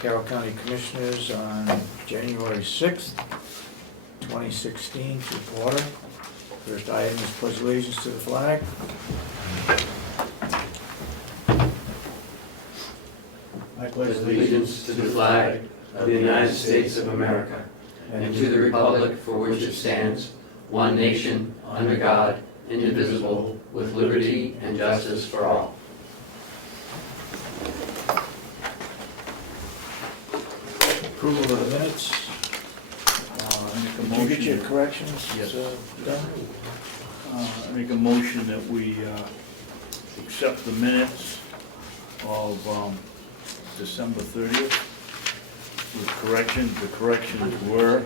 Carroll County Commissioners on January 6th, 2016 to order. First item is pledge allegiance to the flag. I pledge allegiance to the flag of the United States of America and to the republic for which it stands, one nation, under God, indivisible, with liberty and justice for all. Approval of the minutes. Did you get your corrections? Yes. Done? I make a motion that we accept the minutes of December 30th with corrections. The corrections were,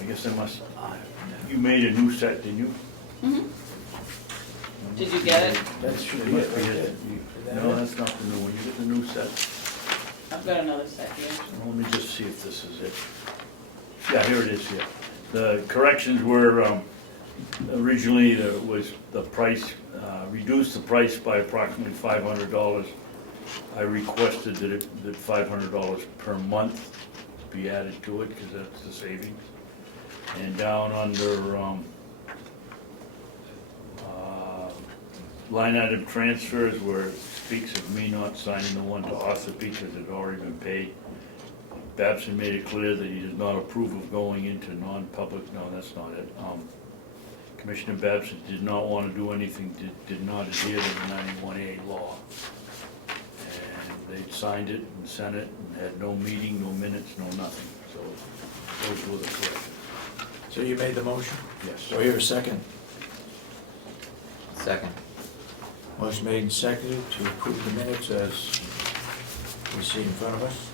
I guess I must, you made a new set, didn't you? Mm-hmm. Did you get it? That should be it right there. No, that's not the new one. You get the new set? I've got another set here. Let me just see if this is it. Yeah, here it is, here. The corrections were, originally there was the price, reduced the price by approximately $500. I requested that $500 per month be added to it because that's the savings. And down under line item transfers where it speaks of me not signing the one to Ossipee because it had already been paid. Babson made it clear that he does not approve of going into non-public. No, that's not it. Commissioner Babson did not want to do anything, did not adhere to the 91A law. And they signed it and sent it and had no meeting, no minutes, no nothing. So those were the corrections. So you made the motion? Yes. Do I hear a second? Second. Motion made and seconded to approve the minutes as we see in front of us.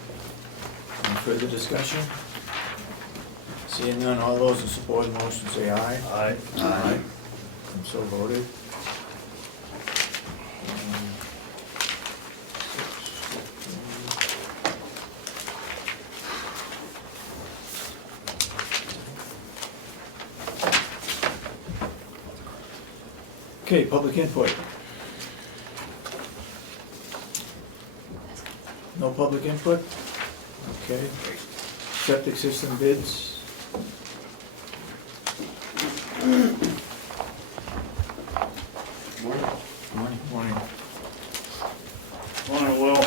Any further discussion? Seeing none, all those in support of the motion say aye. Aye. Aye. And so voted. Okay, public input. No public input? Okay. Septic system bids. Morning. Morning. Morning. Morning, Will.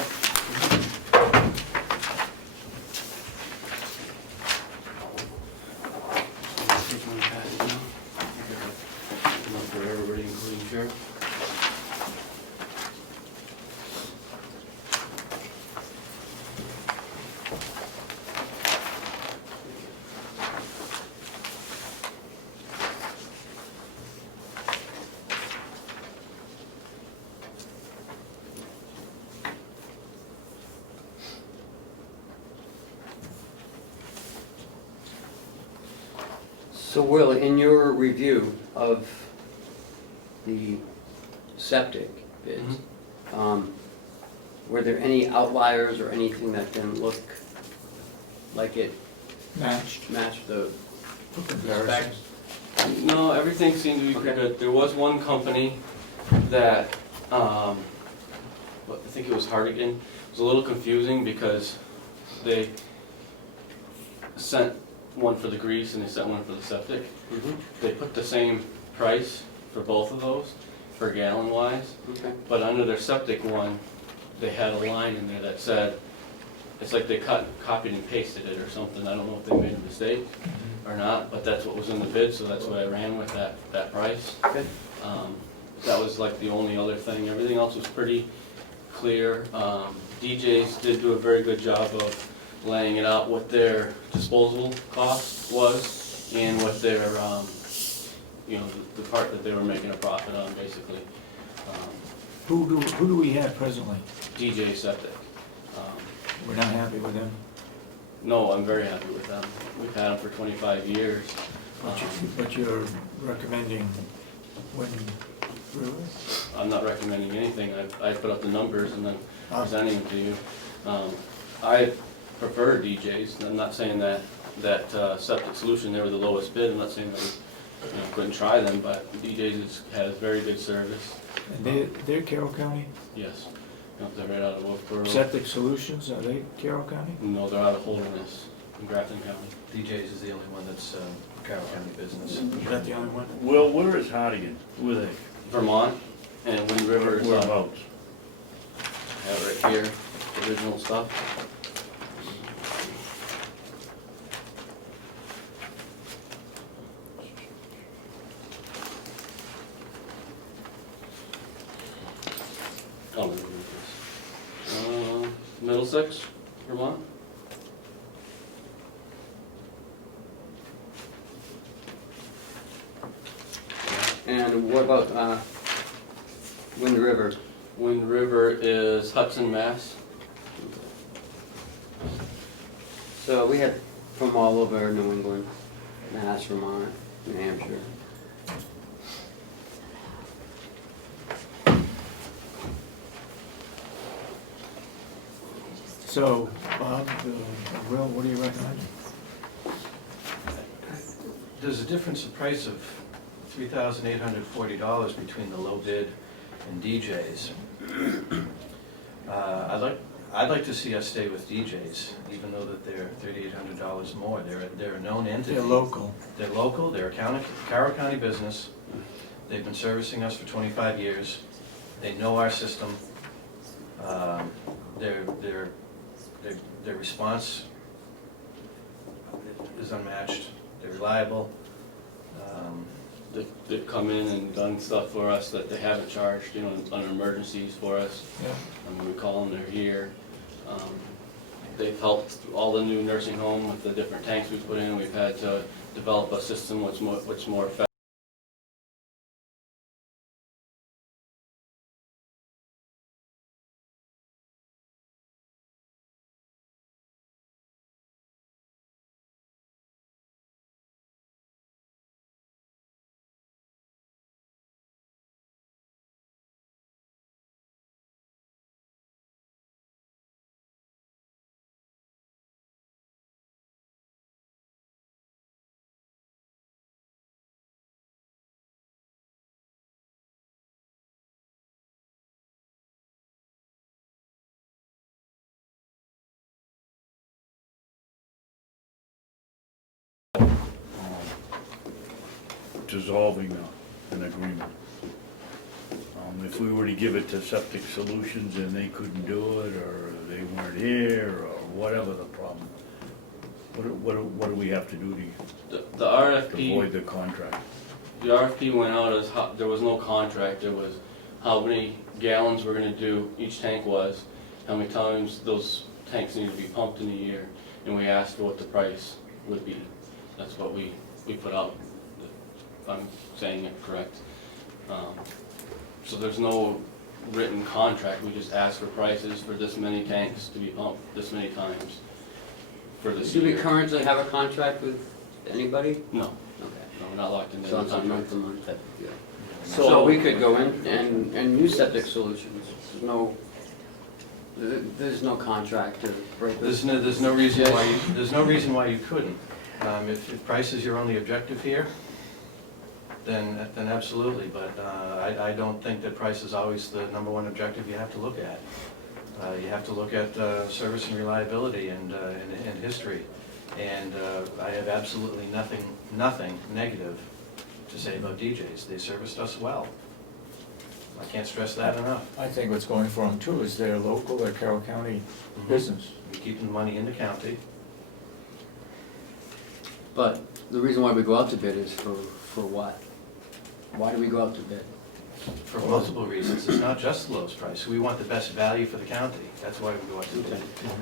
Take one pass now. Enough for everybody, including Sheriff. So Will, in your review of the septic bids, were there any outliers or anything that didn't look like it Matched matched the for comparison. specs? No, everything seemed to be pretty Okay. good. There was one company that, I think it was Hardigan. It was a little confusing because they sent one for the grease and they sent one for the septic. They put the same price for both of those, per gallon wise, Okay. but under their septic one, they had a line in there that said, it's like they copied and pasted it or something. I don't know if they made a mistake or not, but that's what was in the bid, so that's why I ran with that price. Okay. That was like the only other thing. Everything else was pretty clear. DJs did do a very good job of laying it out what their disposal cost was and what their, the part that they were making a profit on, basically. Who do we have presently? DJ Septic. We're not happy with them. No, I'm very happy with them. We've had them for 25 years. But you're recommending when, really? I'm not recommending anything. I put up the numbers and then Oh. presenting them to you. I prefer DJs. I'm not saying that Septic Solution, they were the lowest bid. I'm not saying that we couldn't try them, but DJs has very good service. And they're Carroll County? Yes. Yep, they're right out of Wolfboro. Septic Solutions, are they Carroll County? No, they're out of Holderness in Grafton County. DJ's is the only one that's Carroll County business. Is that the only one? Well, where is Hardigan? Who are they? Vermont and Wind River is Whereabouts? I have it right here, original stuff. Oh, let me read this. Middlesex, Vermont. And what about Wind River? Wind River is Hudson, Mass. So we had from all over New England, Mass, Vermont, New Hampshire. So, Bob, Will, what do you recommend? There's a difference in price of $3,840 between the low bid and DJ's. I'd like to see us stay with DJ's, even though that they're $3,800 more. They're a known entity. They're local. They're local, they're a Carroll County business. They've been servicing us for 25 years. They know our system. Their response is unmatched. They're reliable. They've come in and done stuff for us that they haven't charged, you know, on emergencies for us. Yeah. When we call them, they're here. They've helped all the new nursing home with the different tanks we put in. We've had to develop a system which more effective. Dissolving an agreement. If we were to give it to Septic Solutions and they couldn't do it, or they weren't here, or whatever the problem, what do we have to do to The RFP. avoid the contract? The RFP went out as, there was no contract, it was how many gallons we're gonna do, each tank was, how many times those tanks need to be pumped in a year, and we asked for what the price would be. That's what we put out, if I'm saying it correct. So there's no written contract, we just asked for prices for this many tanks to be pumped this many times for this Do we year. currently have a contract with anybody? No, Okay. no, we're not locked into So any it's a month contract. to month type of deal. So we could go in and use Septic Solutions. There's no contract to break this. There's no reason why you couldn't. If price is your only objective here, then absolutely, but I don't think that price is always the number one objective you have to look at. You have to look at service and reliability and history. And I have absolutely nothing negative to say about DJ's. They serviced us well. I can't stress that enough. I think what's going for them too is they're local, they're Carroll County business. We keep the money in the county. But the reason why we go out to bid is for what? Why do we go out to bid? For multiple reasons. It's not just the lowest price. We want the best value for the county. That's why we go out to bid.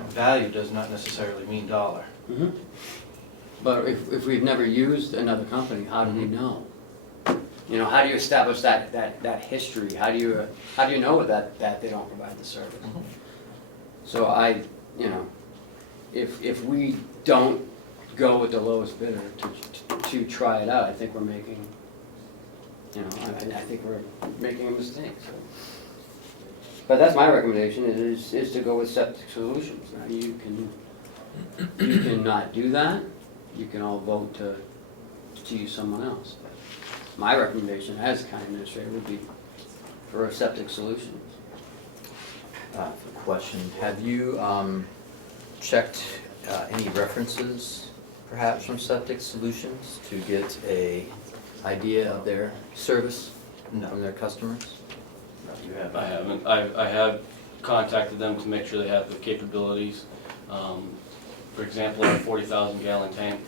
Value does not necessarily mean dollar. Mm-hmm. But if we've never used another company, how do we know? You know, how do you establish that history? How do you know that they don't provide the service? So if we don't go with the lowest bidder to try it out, I think we're making, I think we're making a mistake. So. But that's my recommendation is to go with Septic Solutions. Now you can not do that. You can all vote to use someone else. But my recommendation as county administrator would be for a Septic Solutions. Question, have you checked any references perhaps from Septic Solutions to get a idea of their service from their customers? You have. I haven't. I have contacted them to make sure they have the capabilities. For example, our 40,000 gallon tank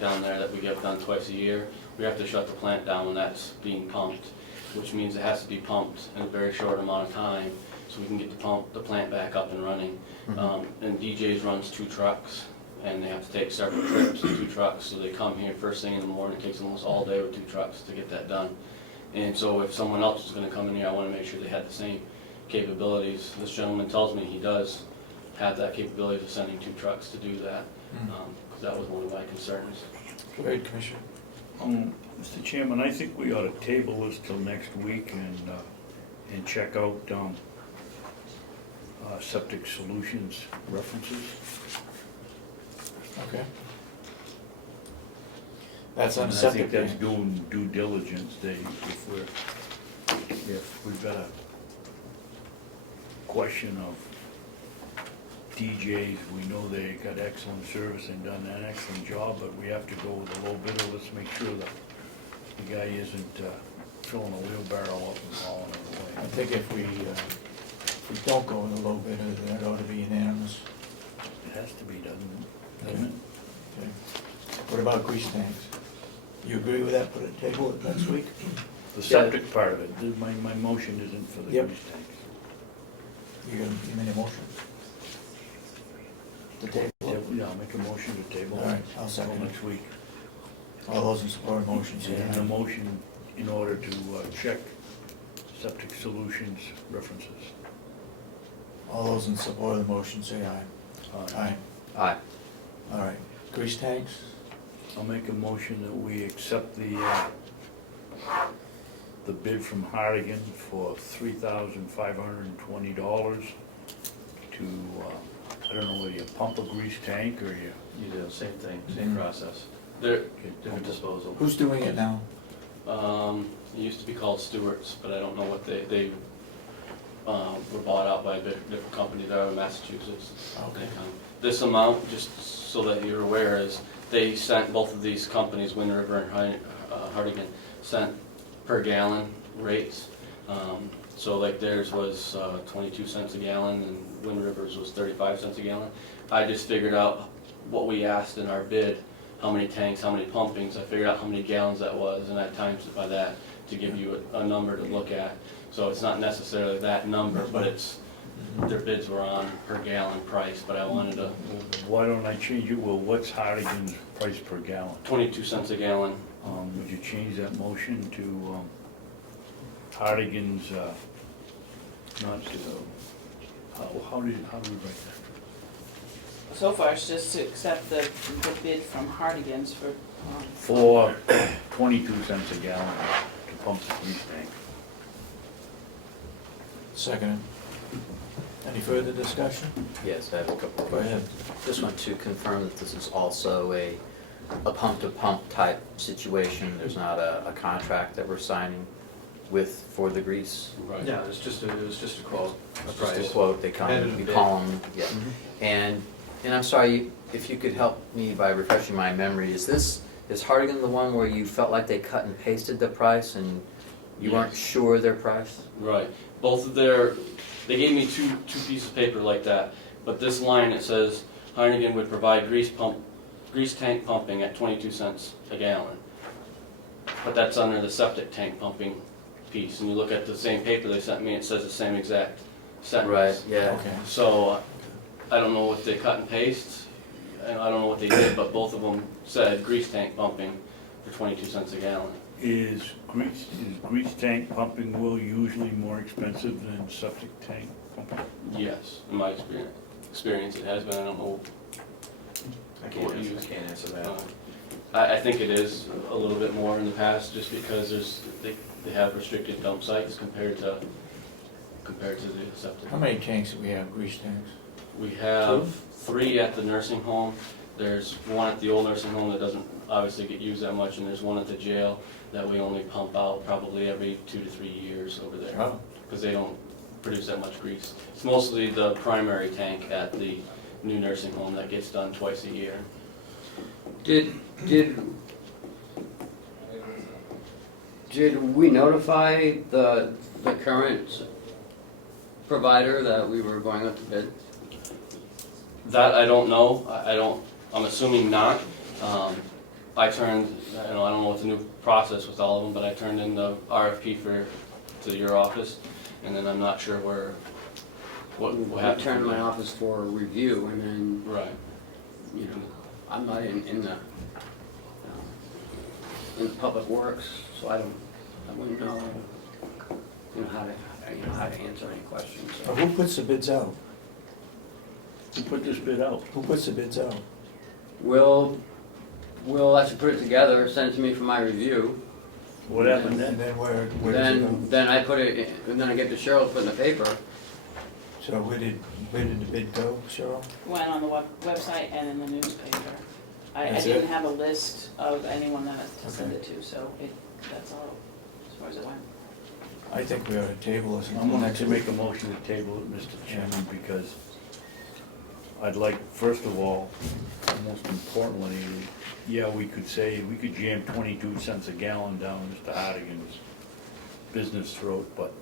down there that we get done twice a year, we have to shut the plant down when that's being pumped, which means it has to be pumped in a very short amount of time so we can get the plant back up and running. And DJ's runs 2 trucks, and they have to take several trips in 2 trucks, so they come here first thing in the morning. It takes almost all day with 2 trucks to get that done. And so if someone else is gonna come in here, I wanna make sure they have the same capabilities. This gentleman tells me he does have that capability of sending 2 trucks to do that, because that was one of my concerns. Go ahead, Commissioner. Mr. Chairman, I think we ought to table this till next week and check out Septic Solutions references. Okay. That's on And the I septic think that's tank. doing due diligence. If we've got a question of DJs, we know they got excellent service and done an excellent job, but we have to go with a low bidder. Let's make sure that the guy isn't filling a wheelbarrow up and hauling it I away. think if we don't go with a low bidder, that ought to be unanimous. It has to be, doesn't it? Okay. Doesn't it? Okay. What about grease tanks? You agree with that, put it table it next week? The septic part of it, my motion isn't for the Yep. grease tanks. You gonna give me a motion? To table it? Yeah, I'll make a motion to table All right, it I'll till second it. next week. All those in support of the motion, say And a aye. motion in order to check Septic Solutions references. All those in support of the motion, say aye. Aye. Aye. All right. Grease tanks? I'll make a motion that we accept the bid from Hardigan for $3,520 to, I don't know whether you pump a grease tank or you You do, same thing, same process, There, different disposal. Who's doing it now? it used to be called Stewart's, but I don't know what they were bought out by a different company there in Massachusetts. Okay. This amount, just so that you're aware, is they sent both of these companies, Wind River and Hardigan, sent per gallon rates. So like theirs was 22 cents a gallon and Wind River's was 35 cents a gallon. I just figured out what we asked in our bid, how many tanks, how many pumpings, I figured out how many gallons that was, and I times it by that to give you a number to look at. So it's not necessarily that number, but it's, their bids were on per gallon price, but I wanted to, why don't I change it? Well, what's Hardigan's price per gallon? 22 cents a gallon. Would you change that motion to Hardigan's, not, how do we write that? So far, it's just to accept the bid from Hardigan's for, For 22 cents a gallon to pump the grease tank. Second. Any further discussion? Yes, I have a couple of Go ahead. questions. Just want to confirm that this is also a pump-to-pump type situation. There's not a contract that we're signing for the grease. Right. Yeah, it was just a quote, a Just price. a quote, they come, Competitive we bid. call them, yeah. Mm-hmm. And I'm sorry, if you could help me by refreshing my memory, is Hardigan the one where you felt like they cut and pasted the price and you weren't Yes. sure their price? Right. Both of they gave me two pieces of paper like that, but this line, it says Hardigan would provide grease tank pumping at 22 cents a gallon. But that's under the septic tank pumping piece, and you look at the same paper they sent me, it says the same exact sentence. Right, yeah. Okay. So, I don't know if they cut and paste, and I don't know what they did, but both of them said grease tank pumping for 22 cents a gallon. Is grease tank pumping oil usually more expensive than septic tank pumping? Yes, in my experience it has been. I don't know. I can't answer that. I think it is a little bit more in the past, just because they have restricted dump sites compared to the septic. How many tanks do we have, grease tanks? We have 3 at the nursing home. There's one at the old nursing home that doesn't obviously get used that much, and there's one at the jail that we only pump out probably every 2 to 3 years over there. Oh, Because they don't produce that much grease. It's mostly the primary tank at the new nursing home that gets done twice a year. Did we notify the current provider that we were going out to bid? That I don't know. I'm assuming not. I turned, I don't know what the new process with all of them, but I turned in the RFP to your office, and then I'm not sure what I happened. turned in my office for review, and then, Right. you know, I'm not in the public works, so I wouldn't know, how to answer any questions. So. Who puts the bids out? Who put this bid out? Who puts the bids out? We'll actually put it together, send it to me for my review. What happened And then? then where does it go? Then I put it, and then I get to Cheryl to put in the paper. So where did the bid go, Cheryl? Went on the website and in the newspaper. I That's didn't it? have a list of anyone that to send it to, so that's all, as far as it went. I think we ought to table this. I'm gonna actually make a motion to table it, Mr. Chairman, because I'd like, first of all, most importantly, yeah, we could jam 22 cents a gallon down Mr. Hardigan's business throat, but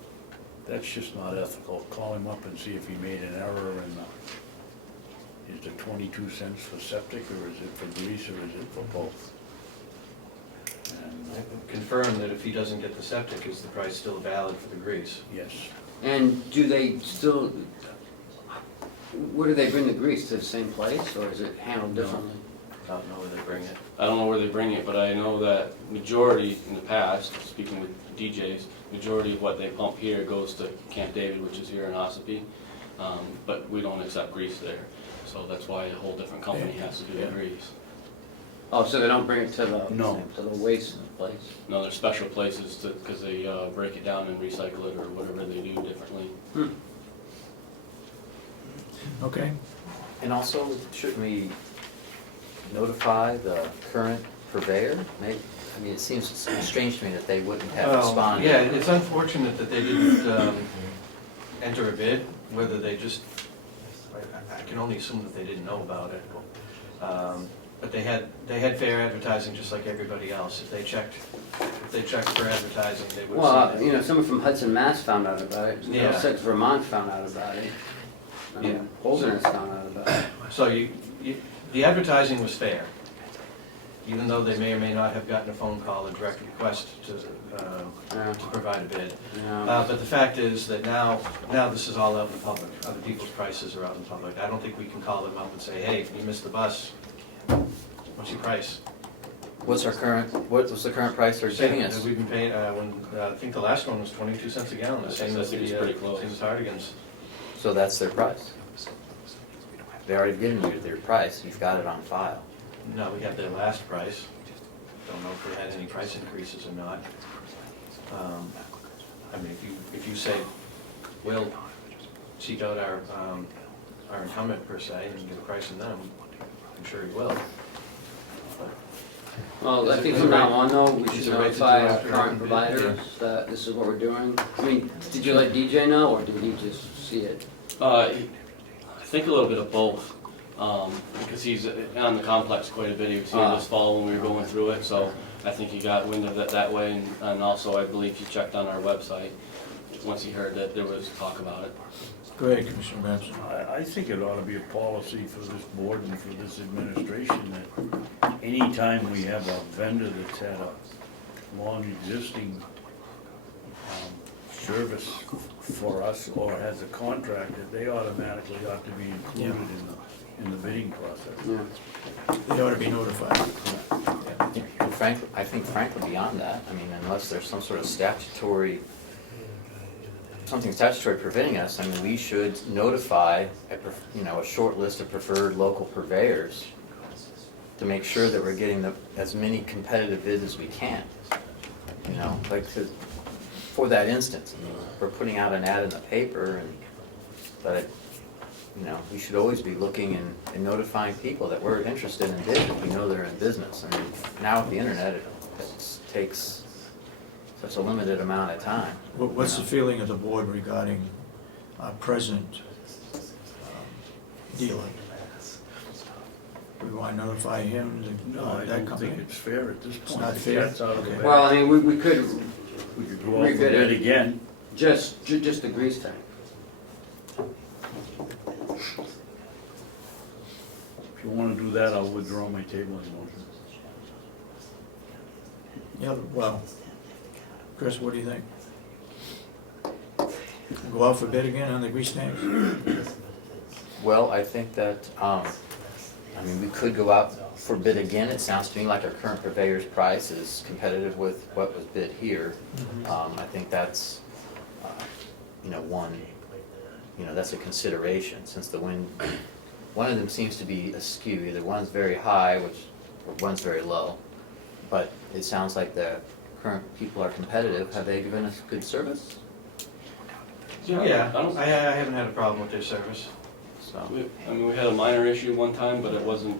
that's just not ethical. Call him up and see if he made an error in is it 22 cents for septic, or is it for grease, or is it for both? And, Confirm that if he doesn't get the septic, is the price still valid for the grease? yes, And do they still, where do they bring the grease, to the same place, or is it handled differently? I don't know where they bring it. I don't know where they bring it, but I know that majority in the past, speaking with DJs, majority of what they pump here goes to Camp David, which is here in Ossipee. But we don't accept grease there, so that's why a whole different company has to do the Yeah. grease. Oh, so they don't bring it to the, No. to the waste place? No, there's special places because they break it down and recycle it or whatever they do differently. Okay. And also, shouldn't we notify the current purveyor? I mean, it seems strange to me that they wouldn't have Well, responded. yeah, it's unfortunate that they didn't enter a bid, whether they just, I can only assume that they didn't know about it. But they had fair advertising just like everybody else. If they checked for advertising, they would Well, have seen it. someone from Hudson, Mass found out about it. Yeah. Middlesex, Vermont found out about it. Yeah. Holderness found out about it. So the advertising was fair, even though they may or may not have gotten a phone call, a direct request to provide a bid. Yeah. But the fact is that now this is all out in the public. Other people's prices are out in the public. I don't think we can call them up and say, hey, you missed the bus. What's your price? What's the current price they're giving us? We've been paying, I think the last one was 22 cents a gallon, the same I as think it's pretty close. same as Hardigan's. So that's their price. They already given you their price, you've got it on file. No, we have their last price. Don't know if they had any price increases or not. I mean, if you say, we'll seek out our incumbent per se and get a price from them, I'm sure he will. Well, I Is think it from now right- on though, we is should it right to notify do our after current open bid? providers that this is what we're doing. I mean, did you let DJ know, or did he just see it? I think a little bit of both, because he's on the complex quite a bit. He was here this fall when we were going through it, so I think he got wind of it that way, and also I believe he checked on our website once he heard that there was talk about it. Go ahead, Commissioner Babson. I think it ought to be a policy for this board and for this administration that anytime we have a vendor that's had a long existing service for us or has a contract, that they automatically ought to be included in the bidding process. Yeah. They ought to be notified. And I think frankly beyond that, I mean, unless there's some sort of something statutory preventing us, I mean, we should notify a short list of preferred local purveyors to make sure that we're getting as many competitive bids as we can. For that instance, I mean, we're putting out an ad in the paper, but we should always be looking and notifying people that we're interested in bidding if we know they're in business. I mean, now with the internet, it takes such a limited amount of time. What's the feeling of the board regarding our present dealer. We want to notify him, No, I that don't company. think it's fair at this point. not The fair? cat's out of the Okay. bag. Well, I mean, we could We could go out for rebid bid it. again. just the grease tank. If you wanna do that, I'll withdraw my tabling motion. Yeah, well, Chris, what do you think? Go out for bid again on the grease tanks? Well, I think that, I mean, we could go out for bid again. It sounds to me like our current purveyor's price is competitive with what was bid here. I think that's, you know, that's a consideration, since one of them seems to be askew. Either one's very high, or one's very low. But it sounds like the current people are competitive. Have they given us good service? Yeah, I don't- I haven't had a problem with their service. So, I mean, we had a minor issue one time, but it wasn't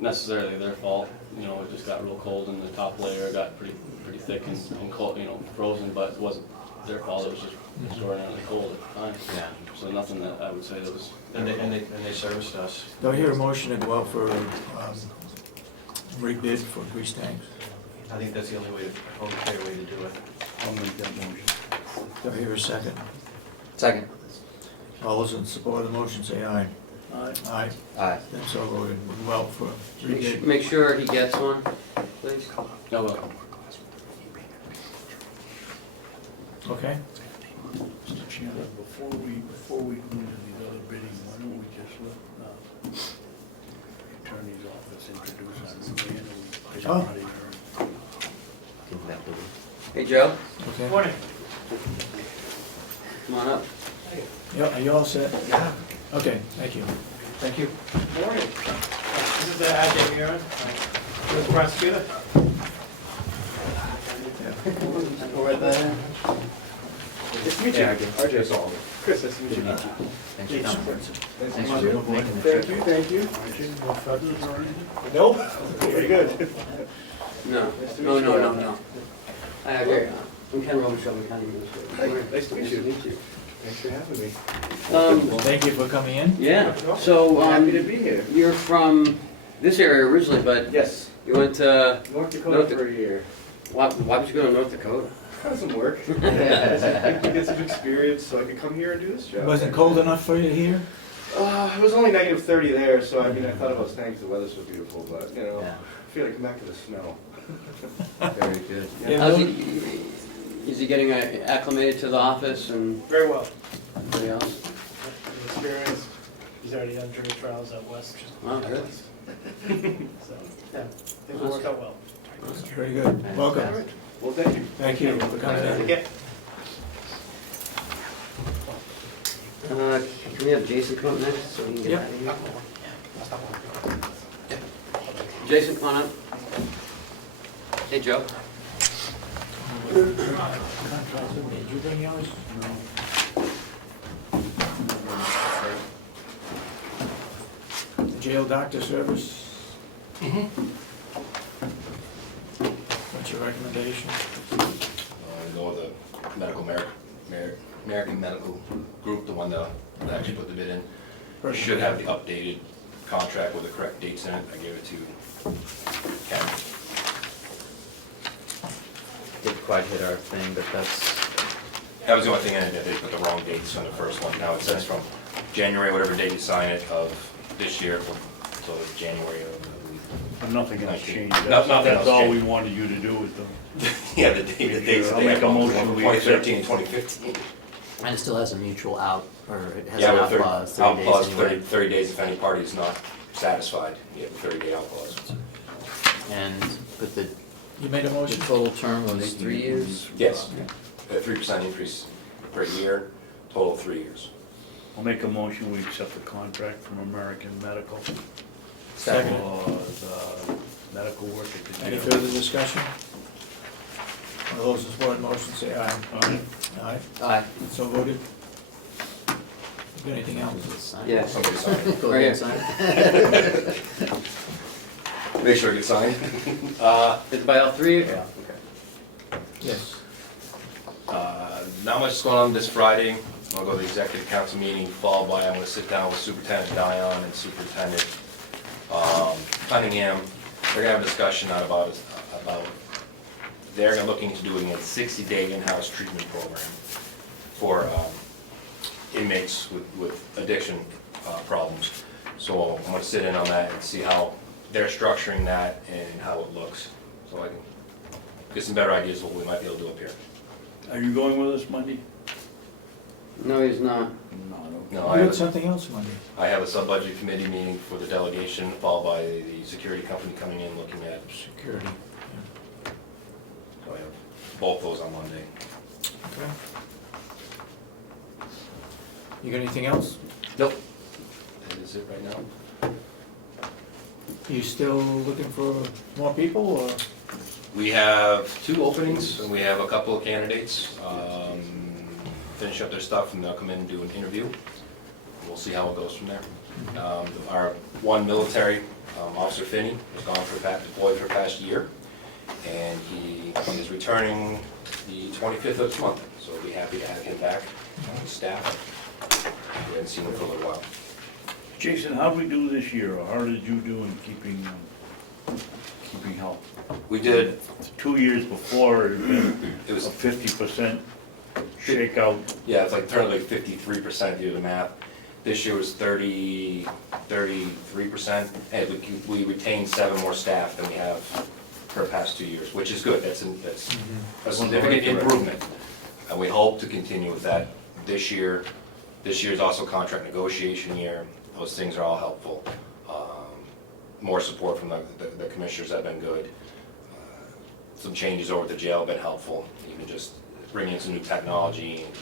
necessarily their fault. You know, it just got real cold and the top layer got pretty thick and cold, you know, frozen, but it wasn't their fault, it was just extraordinarily cold at the time. yeah. So nothing that I would say that was. And they serviced us. Do I hear a motion to go out for rebid for grease tanks? I think that's the only fair way to do it. I'll make that motion. Do I hear a second? Second. All those in support of the motion say aye. Aye. Aye, Aye. that's so voted. We'll go out for rebid. Make sure he gets one, please. Oh, well. Okay? Mr. Chairman, before we go into these other bidding, why don't we just let attorney's office introduce our new man and we get Oh. him out of here. Give that to me. Hey, Joe, Okay. Morning. come on up. Yeah, are you all set? Yeah. Okay, thank you. Thank you. Morning. This is Ajay Miran, U.S. prosecutor. Over at the... Nice to meet you. RJ Ahlgren. Chris, nice to meet you. Thanks for coming. Thanks for making the Thank trip. you, thank you. No feathers or anything? Nope, pretty good. No, no. Hi, Ajay. I'm Ken Robichaud, I'm County Administrator. Hi, nice to meet you. Nice to meet you. Thanks for having me. Thank you for coming in. Yeah, so, Happy to be here. you're from this area originally, but Yes, you went to, North Dakota for a year. why would you go to North Dakota? Got some work. To get some experience so I could come here and do this It job. wasn't cold enough for you here? It was only negative 30 there, so I mean, I thought I was thankful the weather's so beautiful, but, you know, Yeah. I feel like come back to the snow. Very good. Yeah. How's he, is he getting acclimated to the office and Very well. everybody else? His experience, he's already done jury trials out west. Wow, good. So, yeah, things will work out well. Very good. Welcome. Well, thank you. Thank you for coming in. Yeah. Can we have Jason come up next so we can get Yep. out of here? Jason, come on up. Hey, Joe. Did you bring yours? Jail doctor service? What's your recommendation? Go with the American Medical Group, the one that actually put the bid in. Should have the updated contract with the correct dates in it. I gave it to Ken. Didn't quite hit our thing, but that's, That was the only thing in it, that they put the wrong dates on the first one. Now it says from January, whatever date you sign it, of this year, until January of, But nothing else 19. changed. No- That's nothing else all we changed. wanted you to do with them. yeah, the dates. I'll make a motion, we accept. 2013 and 2015. and it still has a mutual out, or it has Yeah, an with out 30 clause, 30 out days clause, anyway. 30 days if any party is not satisfied. You have a 30-day out clause. And, but the You made a motion? total term was 3 years? Yes, a 3% increase per year, total 3 years. I'll make a motion, we accept the contract from American Medical Second. for the medical work at the Any jail. further discussion? All those in support of the motion say aye. Aye. Aye, Aye. so voted. Got anything else? Sign. Yes. Somebody sign it. Go Right ahead, sign it. Make sure it gets signed. Is it by all three? Yeah. Okay. Yes. Not much is going on this Friday. I'll go to the executive council meeting, followed by, I'm gonna sit down with Superintendent Dion and Superintendent Cunningham. We're gonna have a discussion about they're looking to doing a 60-day in-house treatment program for inmates with addiction problems. So I'm gonna sit in on that and see how they're structuring that and how it looks, so I can get some better ideas of what we might be able to do up here. Are you going with us Monday? No, he's not. No, You got something else Monday? I have a sub-budget committee meeting for the delegation, followed by the security company coming in, looking at, Security. so I have both those on Monday. Okay. You got anything else? Nope. That is it right now. You still looking for more people, or? We have 2 openings, and we have a couple of candidates. Finish up their stuff, and they'll come in and do an interview. We'll see how it goes from there. Our one military, Officer Finney, was deployed for the past year, and he is returning the 25th of this month, so we'll be happy to have him back on staff. We haven't seen him for a little while. Jason, how did we do this year, or how did you do in keeping health? We did, 2 years before, it had been it was a 50% shakeout. Yeah, it's like turned like 53%, do the math. This year was 33%, and we retained 7 more staff than we have for the past 2 years, which is good. That's a significant improvement. And we hope to continue with that this year. This year is also contract negotiation year. Those things are all helpful. More support from the commissioners have been good. Some changes over at the jail have been helpful, even just bringing in some new technology and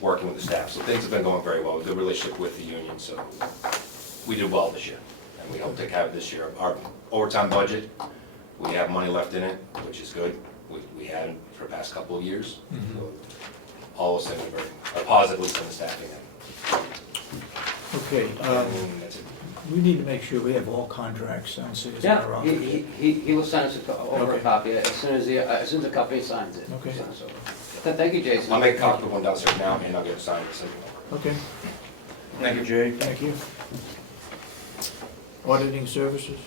working with the staff. So things have been going very well, a good relationship with the union, so we did well this year. And we hope to have it this year. Our overtime budget, we have money left in it, which is good. We had it for the past couple of years. So all those things are positively from the staffing end. Okay, And that's it. we need to make sure we have all contracts downstairs in Yeah, our office. he will send us over a Okay. copy as soon as the company signs it. Okay. Send us over. Thank you, Jason. I'll make a copy of one downstairs now, and I'll get it signed. Okay, Thank you, Jay. thank you. Auditing services?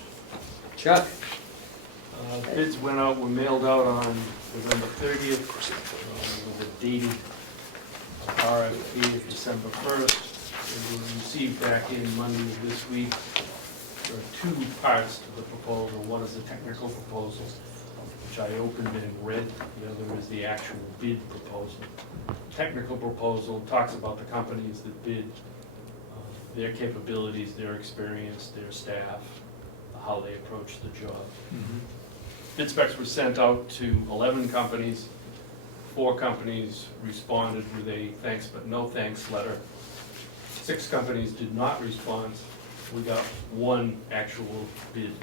Chuck? Bids went out, were mailed out on November 30th. With a dated RFP of December 1st. It was received back in Monday of this week. There are 2 parts to the proposal. One is the technical proposal, which I opened and read. The other is the actual bid proposal. Technical proposal talks about the companies that bid, their capabilities, their experience, their staff, how they approach the job. Bid specs were sent out to 11 companies. 4 companies responded with a thanks but no thanks letter. 6 companies did not respond. We got 1 actual bid,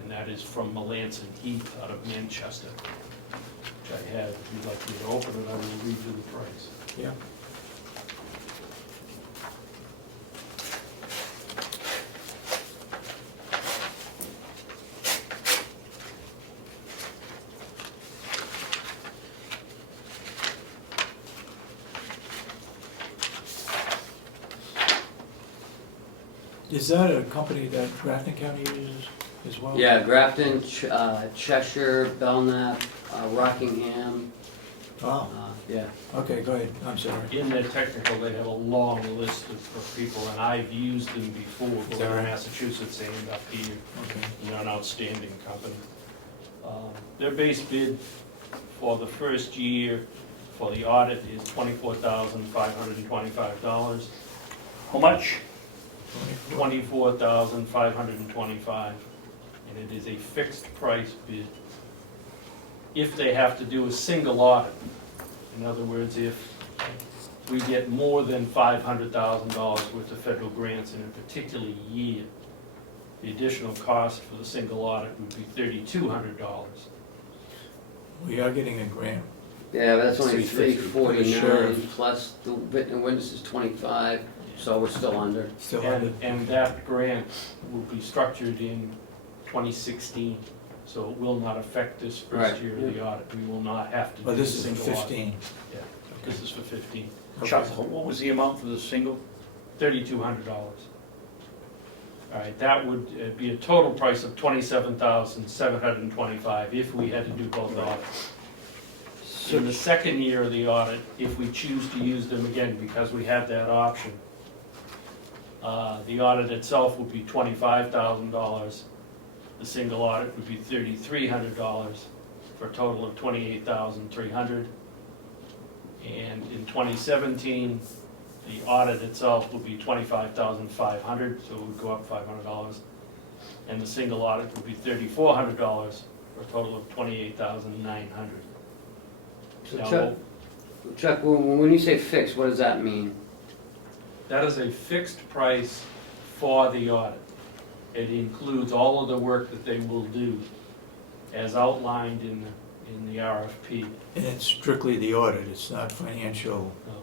and that is from Melanson Heath out of Manchester, which I have. If you'd like me to open it, I will read you the price. Yeah. Is that a company that Grafton County uses as well? Yeah, Grafton, Cheshire, Belknap, Rockingham, Oh, yeah. okay, go ahead, I'm sorry. In their technical, they have a long list of people, and I've used them before, both that in right? Massachusetts and up here. Okay. They're an outstanding company. Their base bid for the first year for the audit is $24,525. How much? $24,525, and it is a fixed price bid. If they have to do a single audit, in other words, if we get more than $500,000 worth of federal grants in a particular year, the additional cost for the single audit would be $3,200. We are getting a grant. Yeah, but that's only $350 for the sheriff. $349 plus the witness is $25, so we're still under. Still under. And that grant will be structured in 2016, so it will not affect this Right. first year of the audit. We will not have to do But a this is in single audit. 15. Yeah. This is for 15. Chuck, what was the amount for the single? $3,200. All right, that would be a total price of $27,725 if we had to do both audits. In the second year of the audit, if we choose to use them again, because we have that option, the audit itself would be $25,000. The single audit would be $3,300 for a total of $28,300. And in 2017, the audit itself would be $25,500, so it would go up $500. And the single audit would be $3,400 for a total of $28,900. So Now, Chuck, when you say fixed, what does that mean? that is a fixed price for the audit. It includes all of the work that they will do as outlined in the RFP. And it's strictly the audit, it's not financial, No.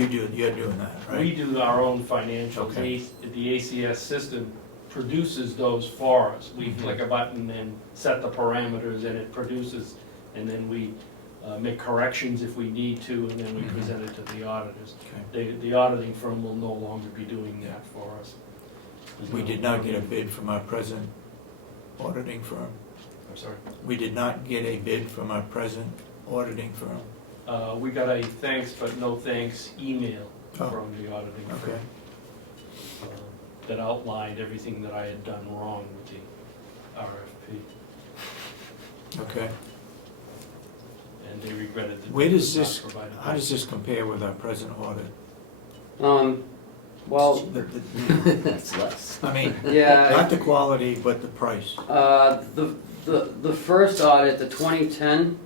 you're doing that, right? We do our own financials. Okay. The ACS system produces those for us. We Mhm. click a button and set the parameters, and it produces, and then we make corrections if we need to, and then we Mhm. present it to the auditors. Okay. The auditing firm will no longer be doing that for us. We did not get a bid from our present auditing firm. I'm sorry. We did not get a bid from our present auditing firm. We got a thanks but no thanks email Oh. from the auditing firm. Okay, That outlined everything that I had done wrong with the RFP, okay. and they regretted that. Where they does had not this, provided how does this compare with our present audit? Well, That's less. I mean, yeah, not the quality, but the price. the first audit, the 2010,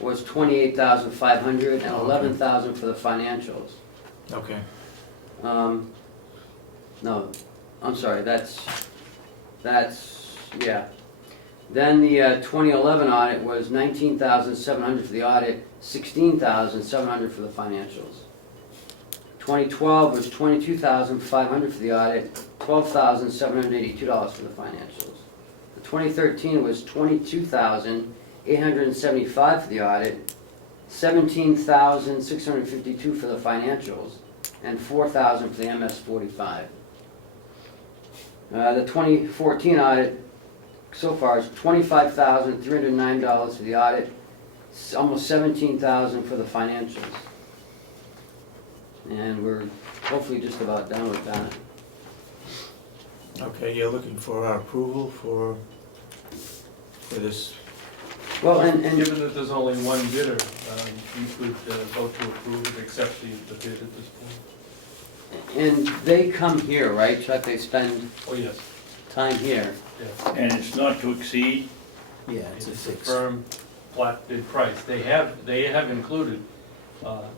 was 28,500 and 11,000 for the financials. Okay, No, I'm sorry, that's, yeah. Then the 2011 audit was 19,700 for the audit, 16,700 for the financials. 2012 was 22,500 for the audit, $12,782 for the financials. The 2013 was 22,875 for the audit, 17,652 for the financials, and 4,000 for the MS-45. The 2014 audit so far is $25,309 for the audit, almost $17,000 for the financials. And we're hopefully just about done with that. okay, you're looking for our approval for this, Well, and Given that there's only one bidder, you could vote to approve and accept the bid at this point. and they come here, right, Chuck? They spend Oh, yes, time here. yes. And it's not to exceed? yeah, It's a firm flat bid price. They have included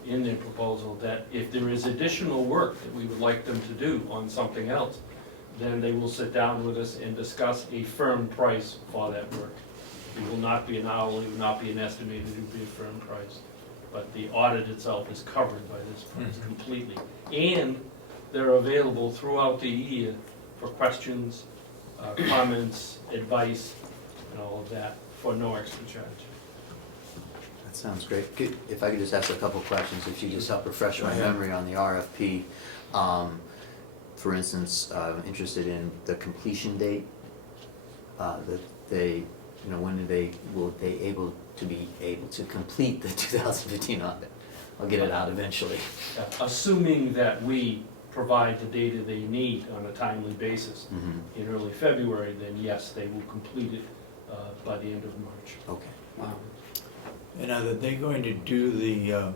in their proposal that if there is additional work that we would like them to do on something else, then they will sit down with us and discuss a firm price for that work. It will not be an hourly, it will not be an estimated, it will be a firm price. But the audit itself is covered by this price Mhm. completely. And they're available throughout the year for questions, comments, advice, and all of that, for no extra charge. That sounds great. If I could just ask a couple questions, if you just help refresh my Go ahead. memory on the RFP. For instance, I'm interested in the completion date, that they, when will they be able to complete the 2015 audit? I'll get it out eventually. Assuming that we provide the data they need on a timely basis Mhm. in early February, then yes, they will complete it by the end of March. Okay. Wow. And are they going to do the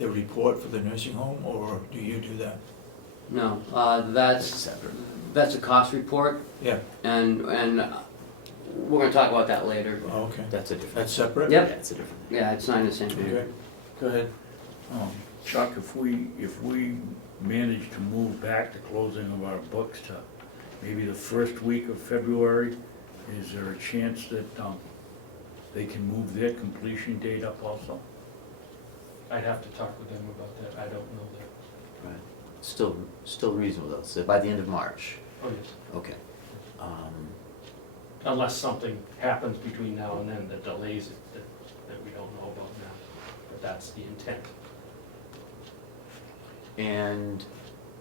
report for the nursing home, or do you do that? No, That's separate. that's a cost report, Yeah, and we're gonna talk about that later. oh, okay. That's a different. That's separate? Yep. That's a different. Yeah, it's not in the same page. Okay, go ahead. Chuck, if we manage to move back the closing of our books to maybe the first week of February, is there a chance that they can move their completion date up also? I'd have to talk with them about that, I don't know that. Right. Still reasonable though, so by the end of March. Oh, yes. Okay. Unless something happens between now and then that delays it, that we don't know about now. but that's the intent. And